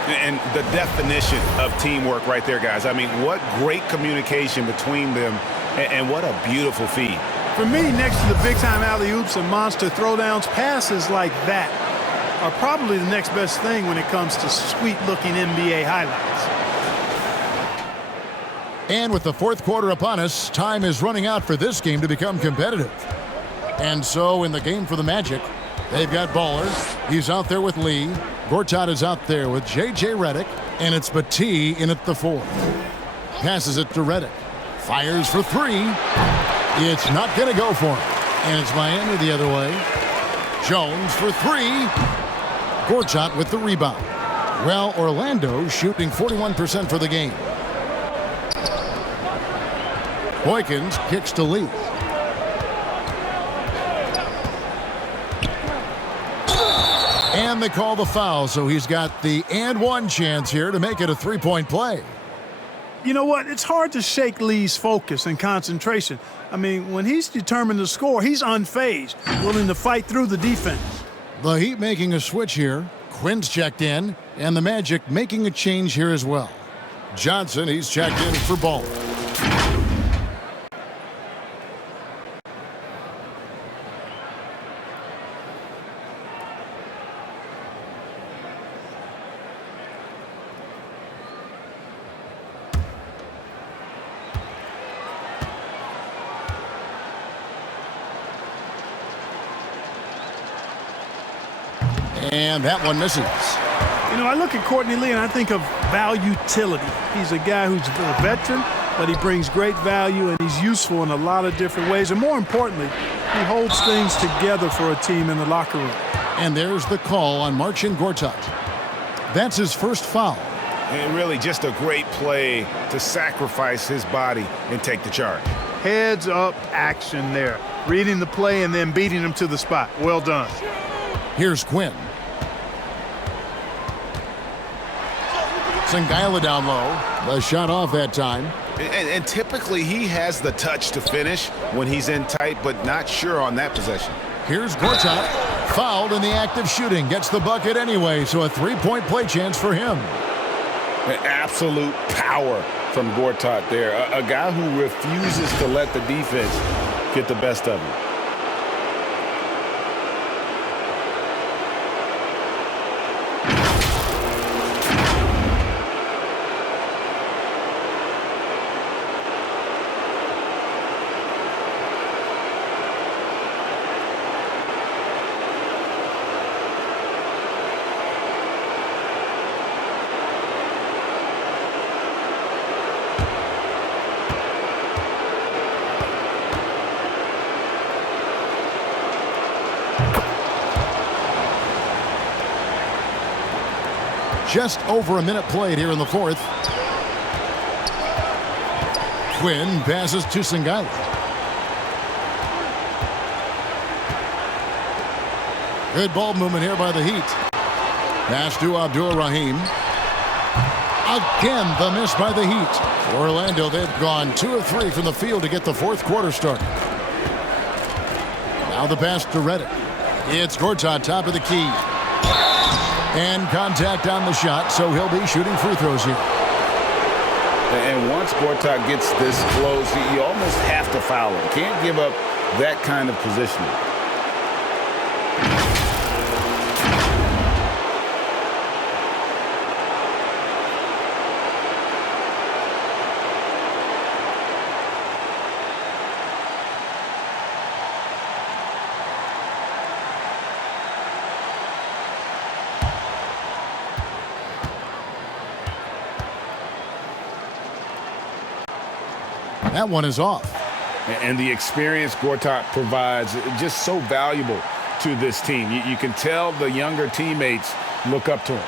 And the definition of teamwork right there, guys. I mean, what great communication between them, and what a beautiful feed. For me, next to the big-time alley-oops and monster throwdowns, passes like that are probably the next best thing when it comes to sweet-looking NBA highlights. And with the fourth quarter upon us, time is running out for this game to become competitive. And so in the game for the Magic, they've got Baller. He's out there with Lee. Gortat is out there with J.J. Redick. And it's Battie in at the 4. Passes it to Redick. Fires for 3. It's not going to go for him. And it's Miami the other way. Jones for 3. Gortat with the rebound. Well, Orlando shooting 41% for the game. Boykins kicks to Lee. And they call the foul, so he's got the and one chance here to make it a three-point play. You know what? It's hard to shake Lee's focus and concentration. I mean, when he's determined to score, he's unfazed, willing to fight through the defense. The Heat making a switch here. Quinn's checked in, and the Magic making a change here as well. Johnson, he's checked in for Ball. And that one misses. You know, I look at Courtney Lee and I think of value-tility. He's a guy who's a veteran, but he brings great value and he's useful in a lot of different ways. And more importantly, he holds things together for a team in the locker room. And there's the call on Marcin Gortat. That's his first foul. And really just a great play to sacrifice his body and take the charge. Heads-up action there. Reading the play and then beating him to the spot. Well done. Here's Quinn. Sangaila down low. The shot off that time. And typically he has the touch to finish when he's in tight, but not sure on that possession. Here's Gortat. Fouled in the act of shooting. Gets the bucket anyway, so a three-point play chance for him. An absolute power from Gortat there. A guy who refuses to let the defense get the best of him. Just over a minute played here in the fourth. Quinn passes to Sangaila. Good ball movement here by the Heat. Pass to Abdul-Rahim. Again, the miss by the Heat. Orlando, they've gone 2 of 3 from the field to get the fourth quarter started. Now the pass to Redick. It's Gortat, top of the key. And contact on the shot, so he'll be shooting free throws here. And once Gortat gets this close, you almost have to foul him. Can't give up that kind of positioning. That one is off. And the experience Gortat provides is just so valuable to this team. You can tell the younger teammates look up to him.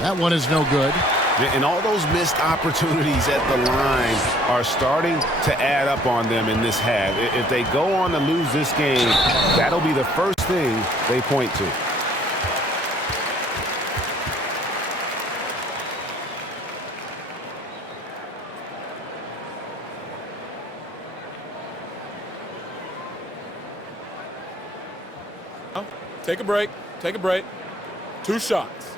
That one is no good. And all those missed opportunities at the line are starting to add up on them in this half. If they go on to lose this game, that'll be the first thing they point to. Take a break. Take a break. 2 shots.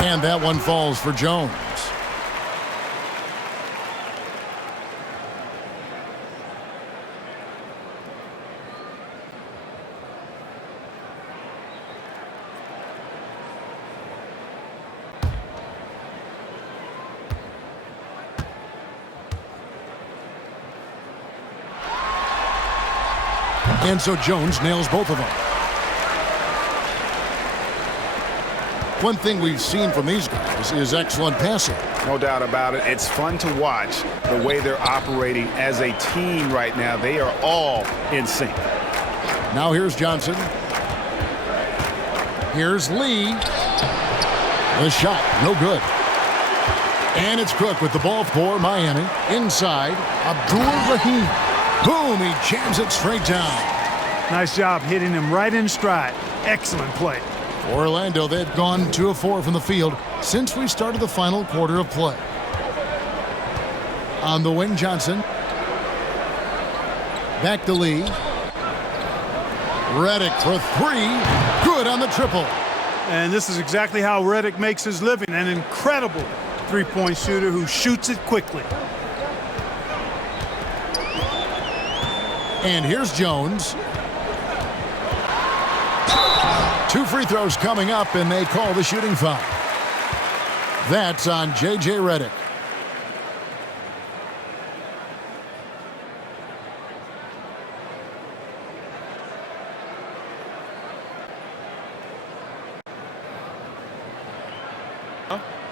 And that one falls for Jones. And so Jones nails both of them. One thing we've seen from these guys is excellent passing. No doubt about it. It's fun to watch the way they're operating as a team right now. They are all in sync. Now here's Johnson. Here's Lee. The shot, no good. And it's Cook with the ball for Miami. Inside, Abdul-Rahim. Boom, he jams it straight down. Nice job hitting him right in stride. Excellent play. Orlando, they've gone 2 of 4 from the field since we started the final quarter of play. On the wing, Johnson. Back to Lee. Redick for 3. Good on the triple. And this is exactly how Redick makes his living. An incredible three-point shooter who shoots it quickly. And here's Jones. 2 free throws coming up, and they call the shooting foul. That's on J.J. Redick.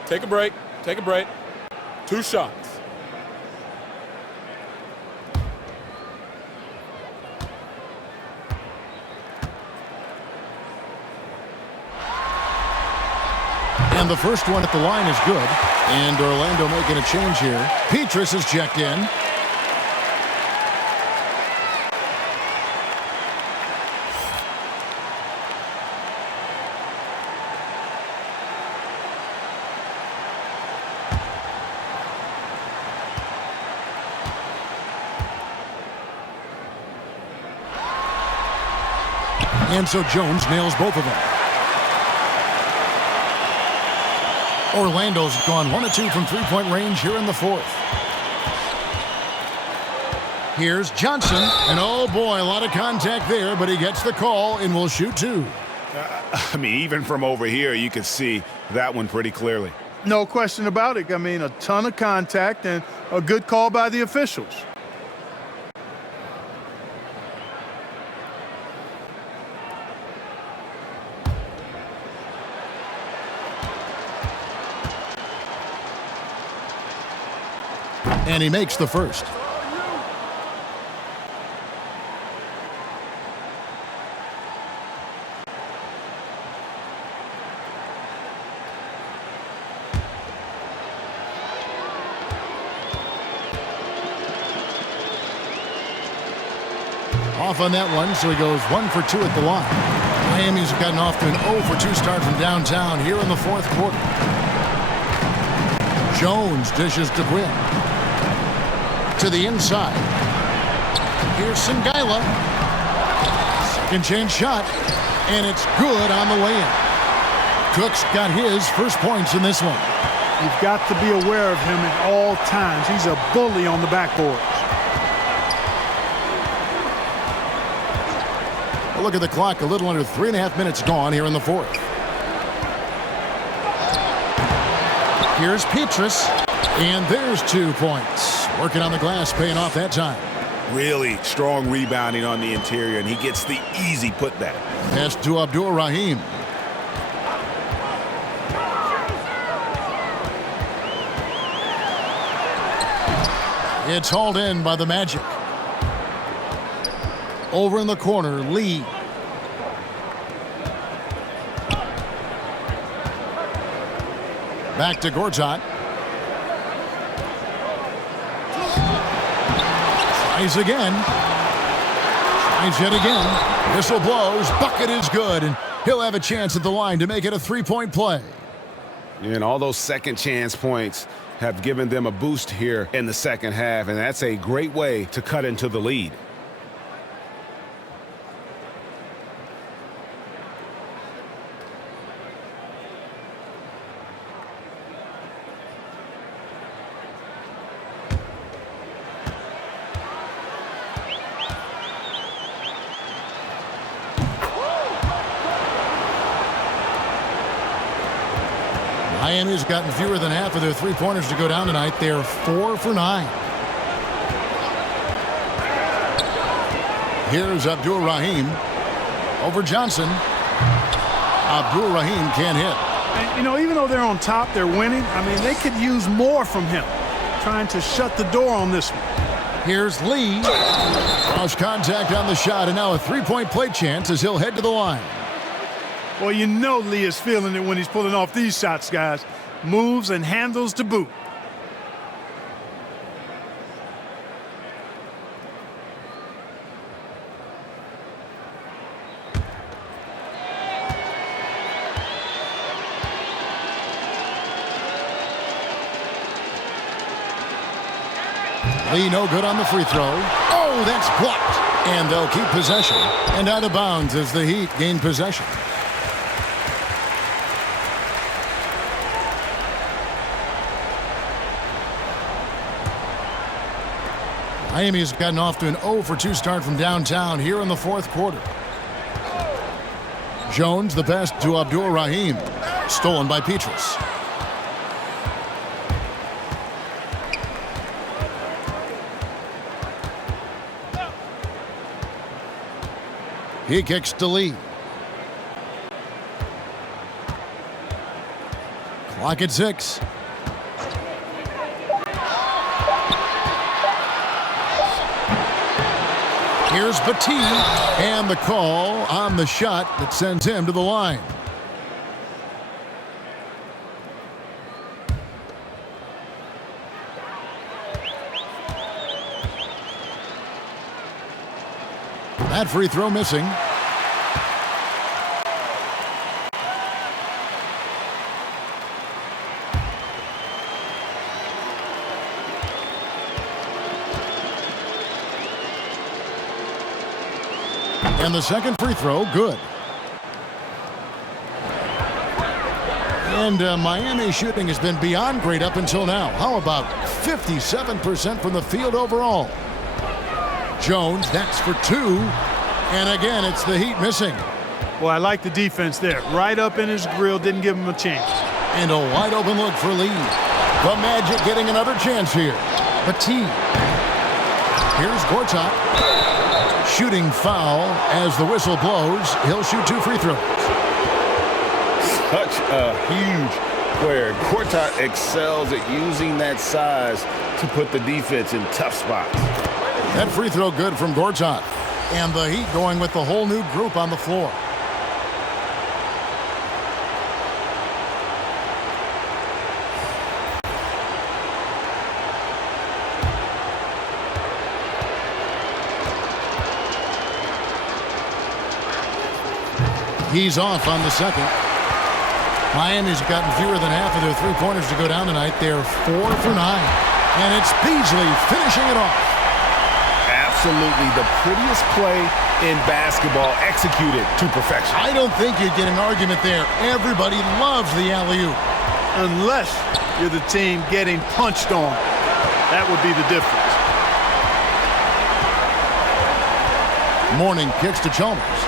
Take a break. Take a break. 2 shots. And the first one at the line is good. And Orlando making a change here. Petrus is checked in. And so Jones nails both of them. Orlando's gone 1 of 2 from three-point range here in the fourth. Here's Johnson, and oh boy, a lot of contact there, but he gets the call and will shoot 2. I mean, even from over here, you could see that one pretty clearly. No question about it. I mean, a ton of contact and a good call by the officials. And he makes the first. Off on that one, so he goes 1 for 2 at the line. Miami's gotten off to an 0 for 2 start from downtown here in the fourth quarter. Jones dishes to Quinn. To the inside. Here's Sengaila. Second chance shot, and it's good on the way in. Cook's got his first points in this one. You've got to be aware of him at all times. He's a bully on the backboard. Look at the clock, a little under 3.5 minutes gone here in the fourth. Here's Petrus, and there's 2 points. Working on the glass, paying off that time. Really strong rebounding on the interior, and he gets the easy putback. Pass to Abdul-Rahim. It's hauled in by the Magic. Over in the corner, Lee. Back to Gortat. Tries again. Tries yet again. Whistle blows. Bucket is good. And he'll have a chance at the line to make it a 3-point play. And all those second chance points have given them a boost here in the second half. And that's a great way to cut into the lead. Miami's gotten fewer than half of their three-pointers to go down tonight. They're 4 for 9. Here's Abdul-Rahim over Johnson. Abdul-Rahim can't hit. And, you know, even though they're on top, they're winning. I mean, they could use more from him. Trying to shut the door on this one. Here's Lee. Cross contact on the shot, and now a 3-point play chance as he'll head to the line. Well, you know Lee is feeling it when he's pulling off these shots, guys. Moves and handles to boot. Lee no good on the free throw. Oh, that's blocked. And they'll keep possession. And out of bounds as the Heat gain possession. Miami's gotten off to an 0 for 2 start from downtown here in the fourth quarter. Jones, the pass to Abdul-Rahim. Stolen by Petrus. He kicks to Lee. Clock at 6. Here's Petit, and the call on the shot that sends him to the line. That free throw missing. And the second free throw, good. And Miami's shooting has been beyond great up until now. How about 57% from the field overall? Jones, that's for 2. And again, it's the Heat missing. Well, I like the defense there. Right up in his grill, didn't give him a chance. And a wide open look for Lee. The Magic getting another chance here. Petit. Here's Gortat. Shooting foul as the whistle blows. He'll shoot 2 free throws. Such a huge player. Gortat excels at using that size to put the defense in tough spots. That free throw good from Gortat. And the Heat going with the whole new group on the floor. He's off on the second. Miami's gotten fewer than half of their three-pointers to go down tonight. They're 4 for 9. And it's Beasley finishing it off. Absolutely the prettiest play in basketball, executed to perfection. I don't think you'd get an argument there. Everybody loves the alley-oop. Unless you're the team getting punched on. That would be the difference. Morning kicks to Chalmers.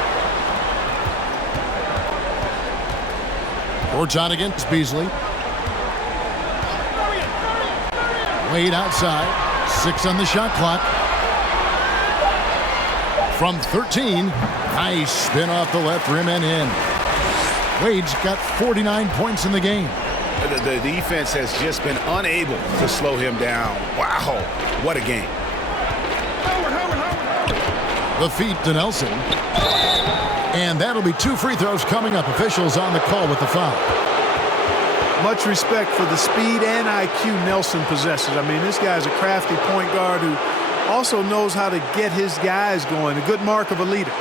Gortat against Beasley. Wade outside. 6 on the shot clock. From 13, nice spin off the left rim and in. Wade's got 49 points in the game. The defense has just been unable to slow him down. Wow, what a game. The feed to Nelson. And that'll be 2 free throws coming up. Officials on the call with the foul. Much respect for the speed and IQ Nelson possesses. I mean, this guy's a crafty point guard who also knows how to get his guys going. A good mark of a leader.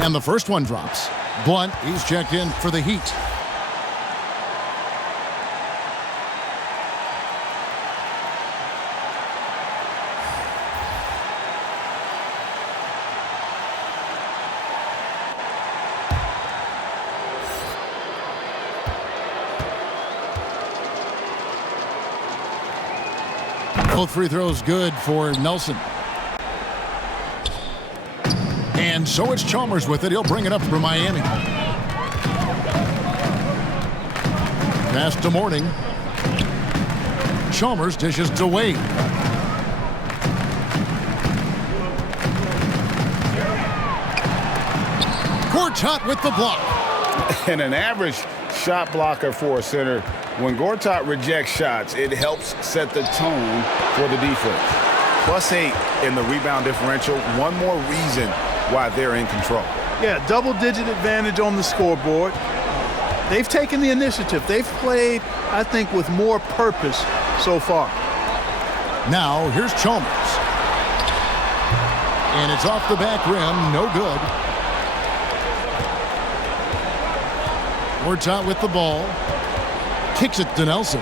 And the first one drops. Blunt, he's checked in for the Heat. Both free throws good for Nelson. And so it's Chalmers with it. He'll bring it up for Miami. Pass to Morning. Chalmers dishes to Wade. Gortat with the block. And an average shot blocker for a center, when Gortat rejects shots, it helps set the tone for the defense. +8 in the rebound differential. One more reason why they're in control. Yeah, double-digit advantage on the scoreboard. They've taken the initiative. They've played, I think, with more purpose so far. Now, here's Chalmers. And it's off the back rim. No good. Gortat with the ball. Kicks it to Nelson.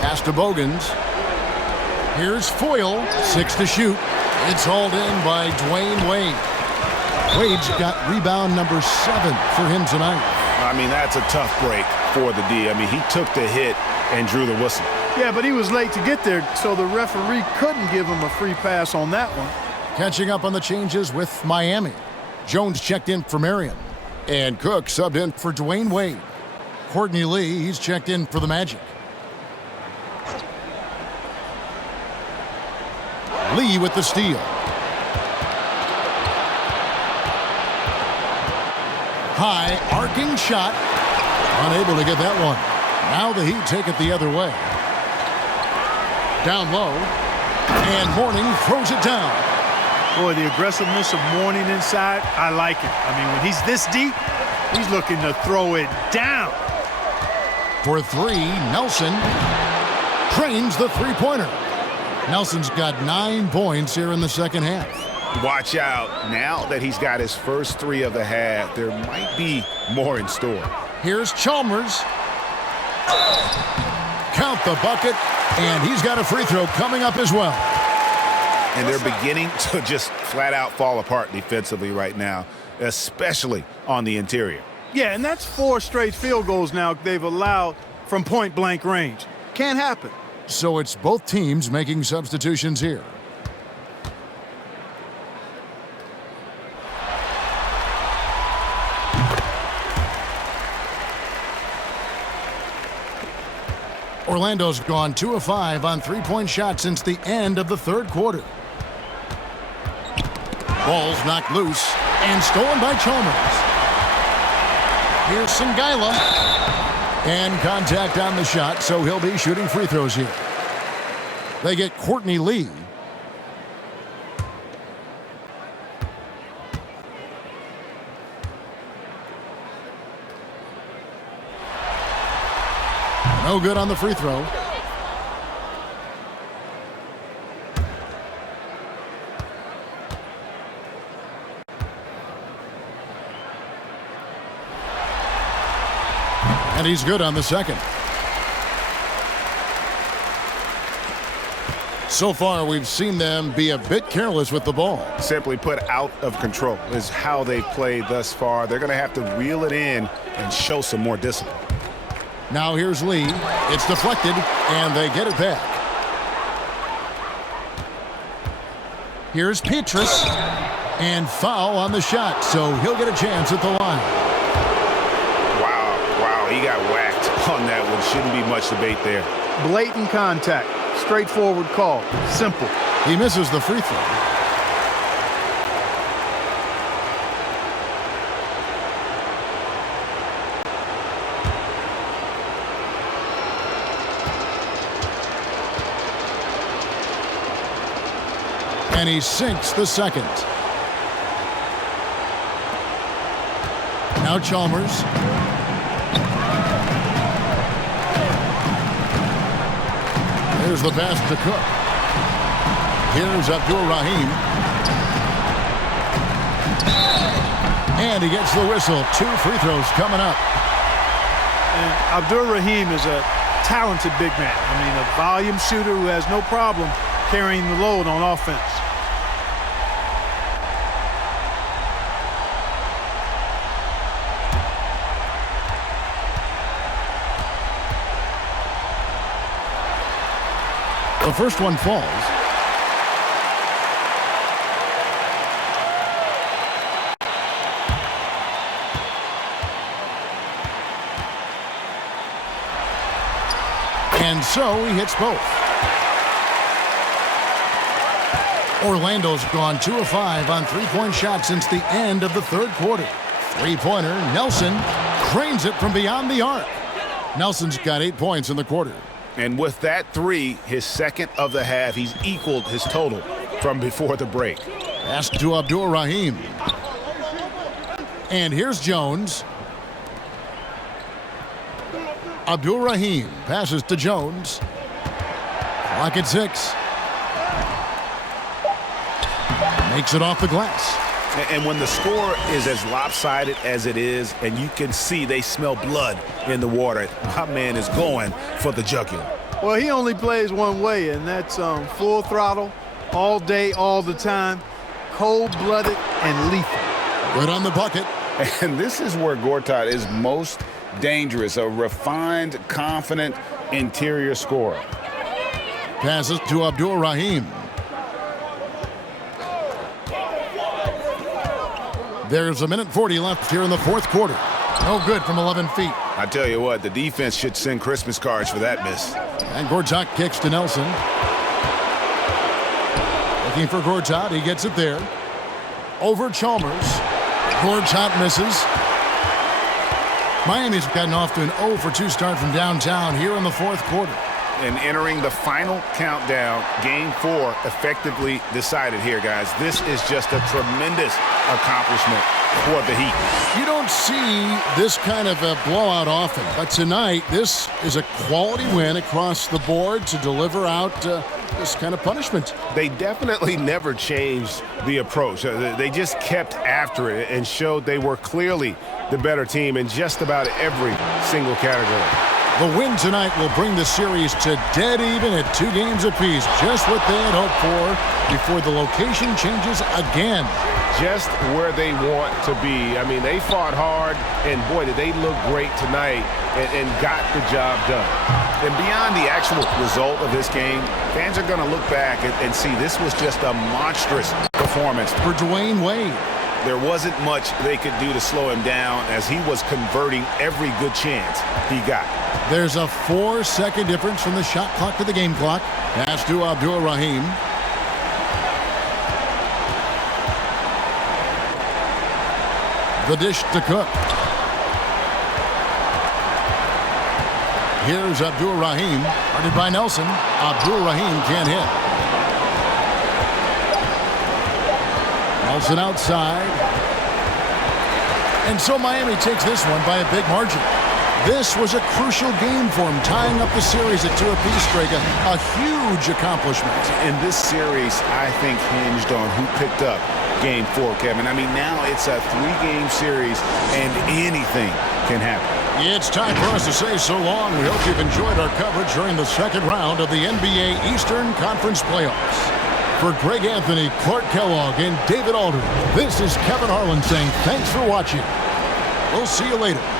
Pass to Bogans. Here's Foyle. 6 to shoot. It's hauled in by Dwayne Wade. Wade's got rebound number 7 for him tonight. I mean, that's a tough break for the D. I mean, he took the hit and drew the whistle. Yeah, but he was late to get there, so the referee couldn't give him a free pass on that one. Catching up on the changes with Miami. Jones checked in for Marion. And Cook subbed in for Dwayne Wade. Courtney Lee, he's checked in for the Magic. Lee with the steal. High arcing shot. Unable to get that one. Now the Heat take it the other way. Down low. And Morning throws it down. Boy, the aggressiveness of Morning inside, I like it. I mean, when he's this deep, he's looking to throw it down. For 3, Nelson trains the three-pointer. Nelson's got 9 points here in the second half. Watch out. Now that he's got his first 3 of the half, there might be more in store. Here's Chalmers. Count the bucket, and he's got a free throw coming up as well. And they're beginning to just flat out fall apart defensively right now, especially on the interior. Yeah, and that's 4 straight field goals now they've allowed from point-blank range. Can't happen. So it's both teams making substitutions here. Orlando's gone 2 of 5 on three-point shots since the end of the third quarter. Ball's knocked loose and stolen by Chalmers. Here's Sangaila. And contact on the shot, so he'll be shooting free throws here. They get Courtney Lee. No good on the free throw. And he's good on the second. So far, we've seen them be a bit careless with the ball. Simply put, out of control is how they've played thus far. They're going to have to reel it in and show some more discipline. Now here's Lee. It's deflected, and they get it back. Here's Petrus, and foul on the shot, so he'll get a chance at the line. Wow, he got whacked on that one. Shouldn't be much debate there. Blatant contact. Straightforward call. Simple. He misses the free throw. And he sinks the second. Now Chalmers. Here's the pass to Cook. Here's Abdul-Rahim. And he gets the whistle. 2 free throws coming up. And Abdul-Rahim is a talented big man. I mean, a volume shooter who has no problem carrying the load on offense. The first one falls. And so he hits both. Orlando's gone 2 of 5 on three-point shots since the end of the third quarter. Three-pointer, Nelson cranes it from beyond the arc. Nelson's got 8 points in the quarter. And with that 3, his second of the half, he's equaled his total from before the break. Pass to Abdul-Rahim. And here's Jones. Abdul-Rahim passes to Jones. Clock at 6. Makes it off the glass. And when the score is as lopsided as it is, and you can see they smell blood in the water, my man is going for the jugular. Well, he only plays one way, and that's full throttle, all day, all the time, cold-blooded and lethal. Good on the bucket. And this is where Gortat is most dangerous, a refined, confident interior scorer. Passes to Abdul-Rahim. There's 1:40 left here in the fourth quarter. No good from 11 feet. I tell you what, the defense should send Christmas cards for that miss. And Gortat kicks to Nelson. Looking for Gortat. He gets it there. Over Chalmers. Gortat misses. Miami's gotten off to an 0 for 2 start from downtown here in the fourth quarter. And entering the final countdown, Game 4 effectively decided here, guys. This is just a tremendous accomplishment for the Heat. You don't see this kind of a blowout often, but tonight this is a quality win across the board to deliver out this kind of punishment. They definitely never changed the approach. They just kept after it and showed they were clearly the better team in just about every single category. The win tonight will bring the series to dead even at 2 games apiece, just what they had hoped for before the location changes again. Just where they want to be. I mean, they fought hard, and boy, did they look great tonight and got the job done. And beyond the actual result of this game, fans are going to look back and see this was just a monstrous performance For Dwayne Wade. There wasn't much they could do to slow him down as he was converting every good chance he got. There's a 4-second difference from the shot clock to the game clock. Pass to Abdul-Rahim. The dish to Cook. Here's Abdul-Rahim. Guarded by Nelson. Abdul-Rahim can't hit. Nelson outside. And so Miami takes this one by a big margin. This was a crucial game for him, tying up the series at 2 apiece, Sarika. A huge accomplishment. And this series, I think, hinged on who picked up Game 4, Kevin. I mean, now it's a 3-game series, and anything can happen. It's time for us to say so long. We hope you've enjoyed our coverage during the second round of the NBA Eastern Conference Playoffs. For Greg Anthony, Clark Kellogg, and David Aldridge, this is Kevin Harlan saying thanks for watching. We'll see you later.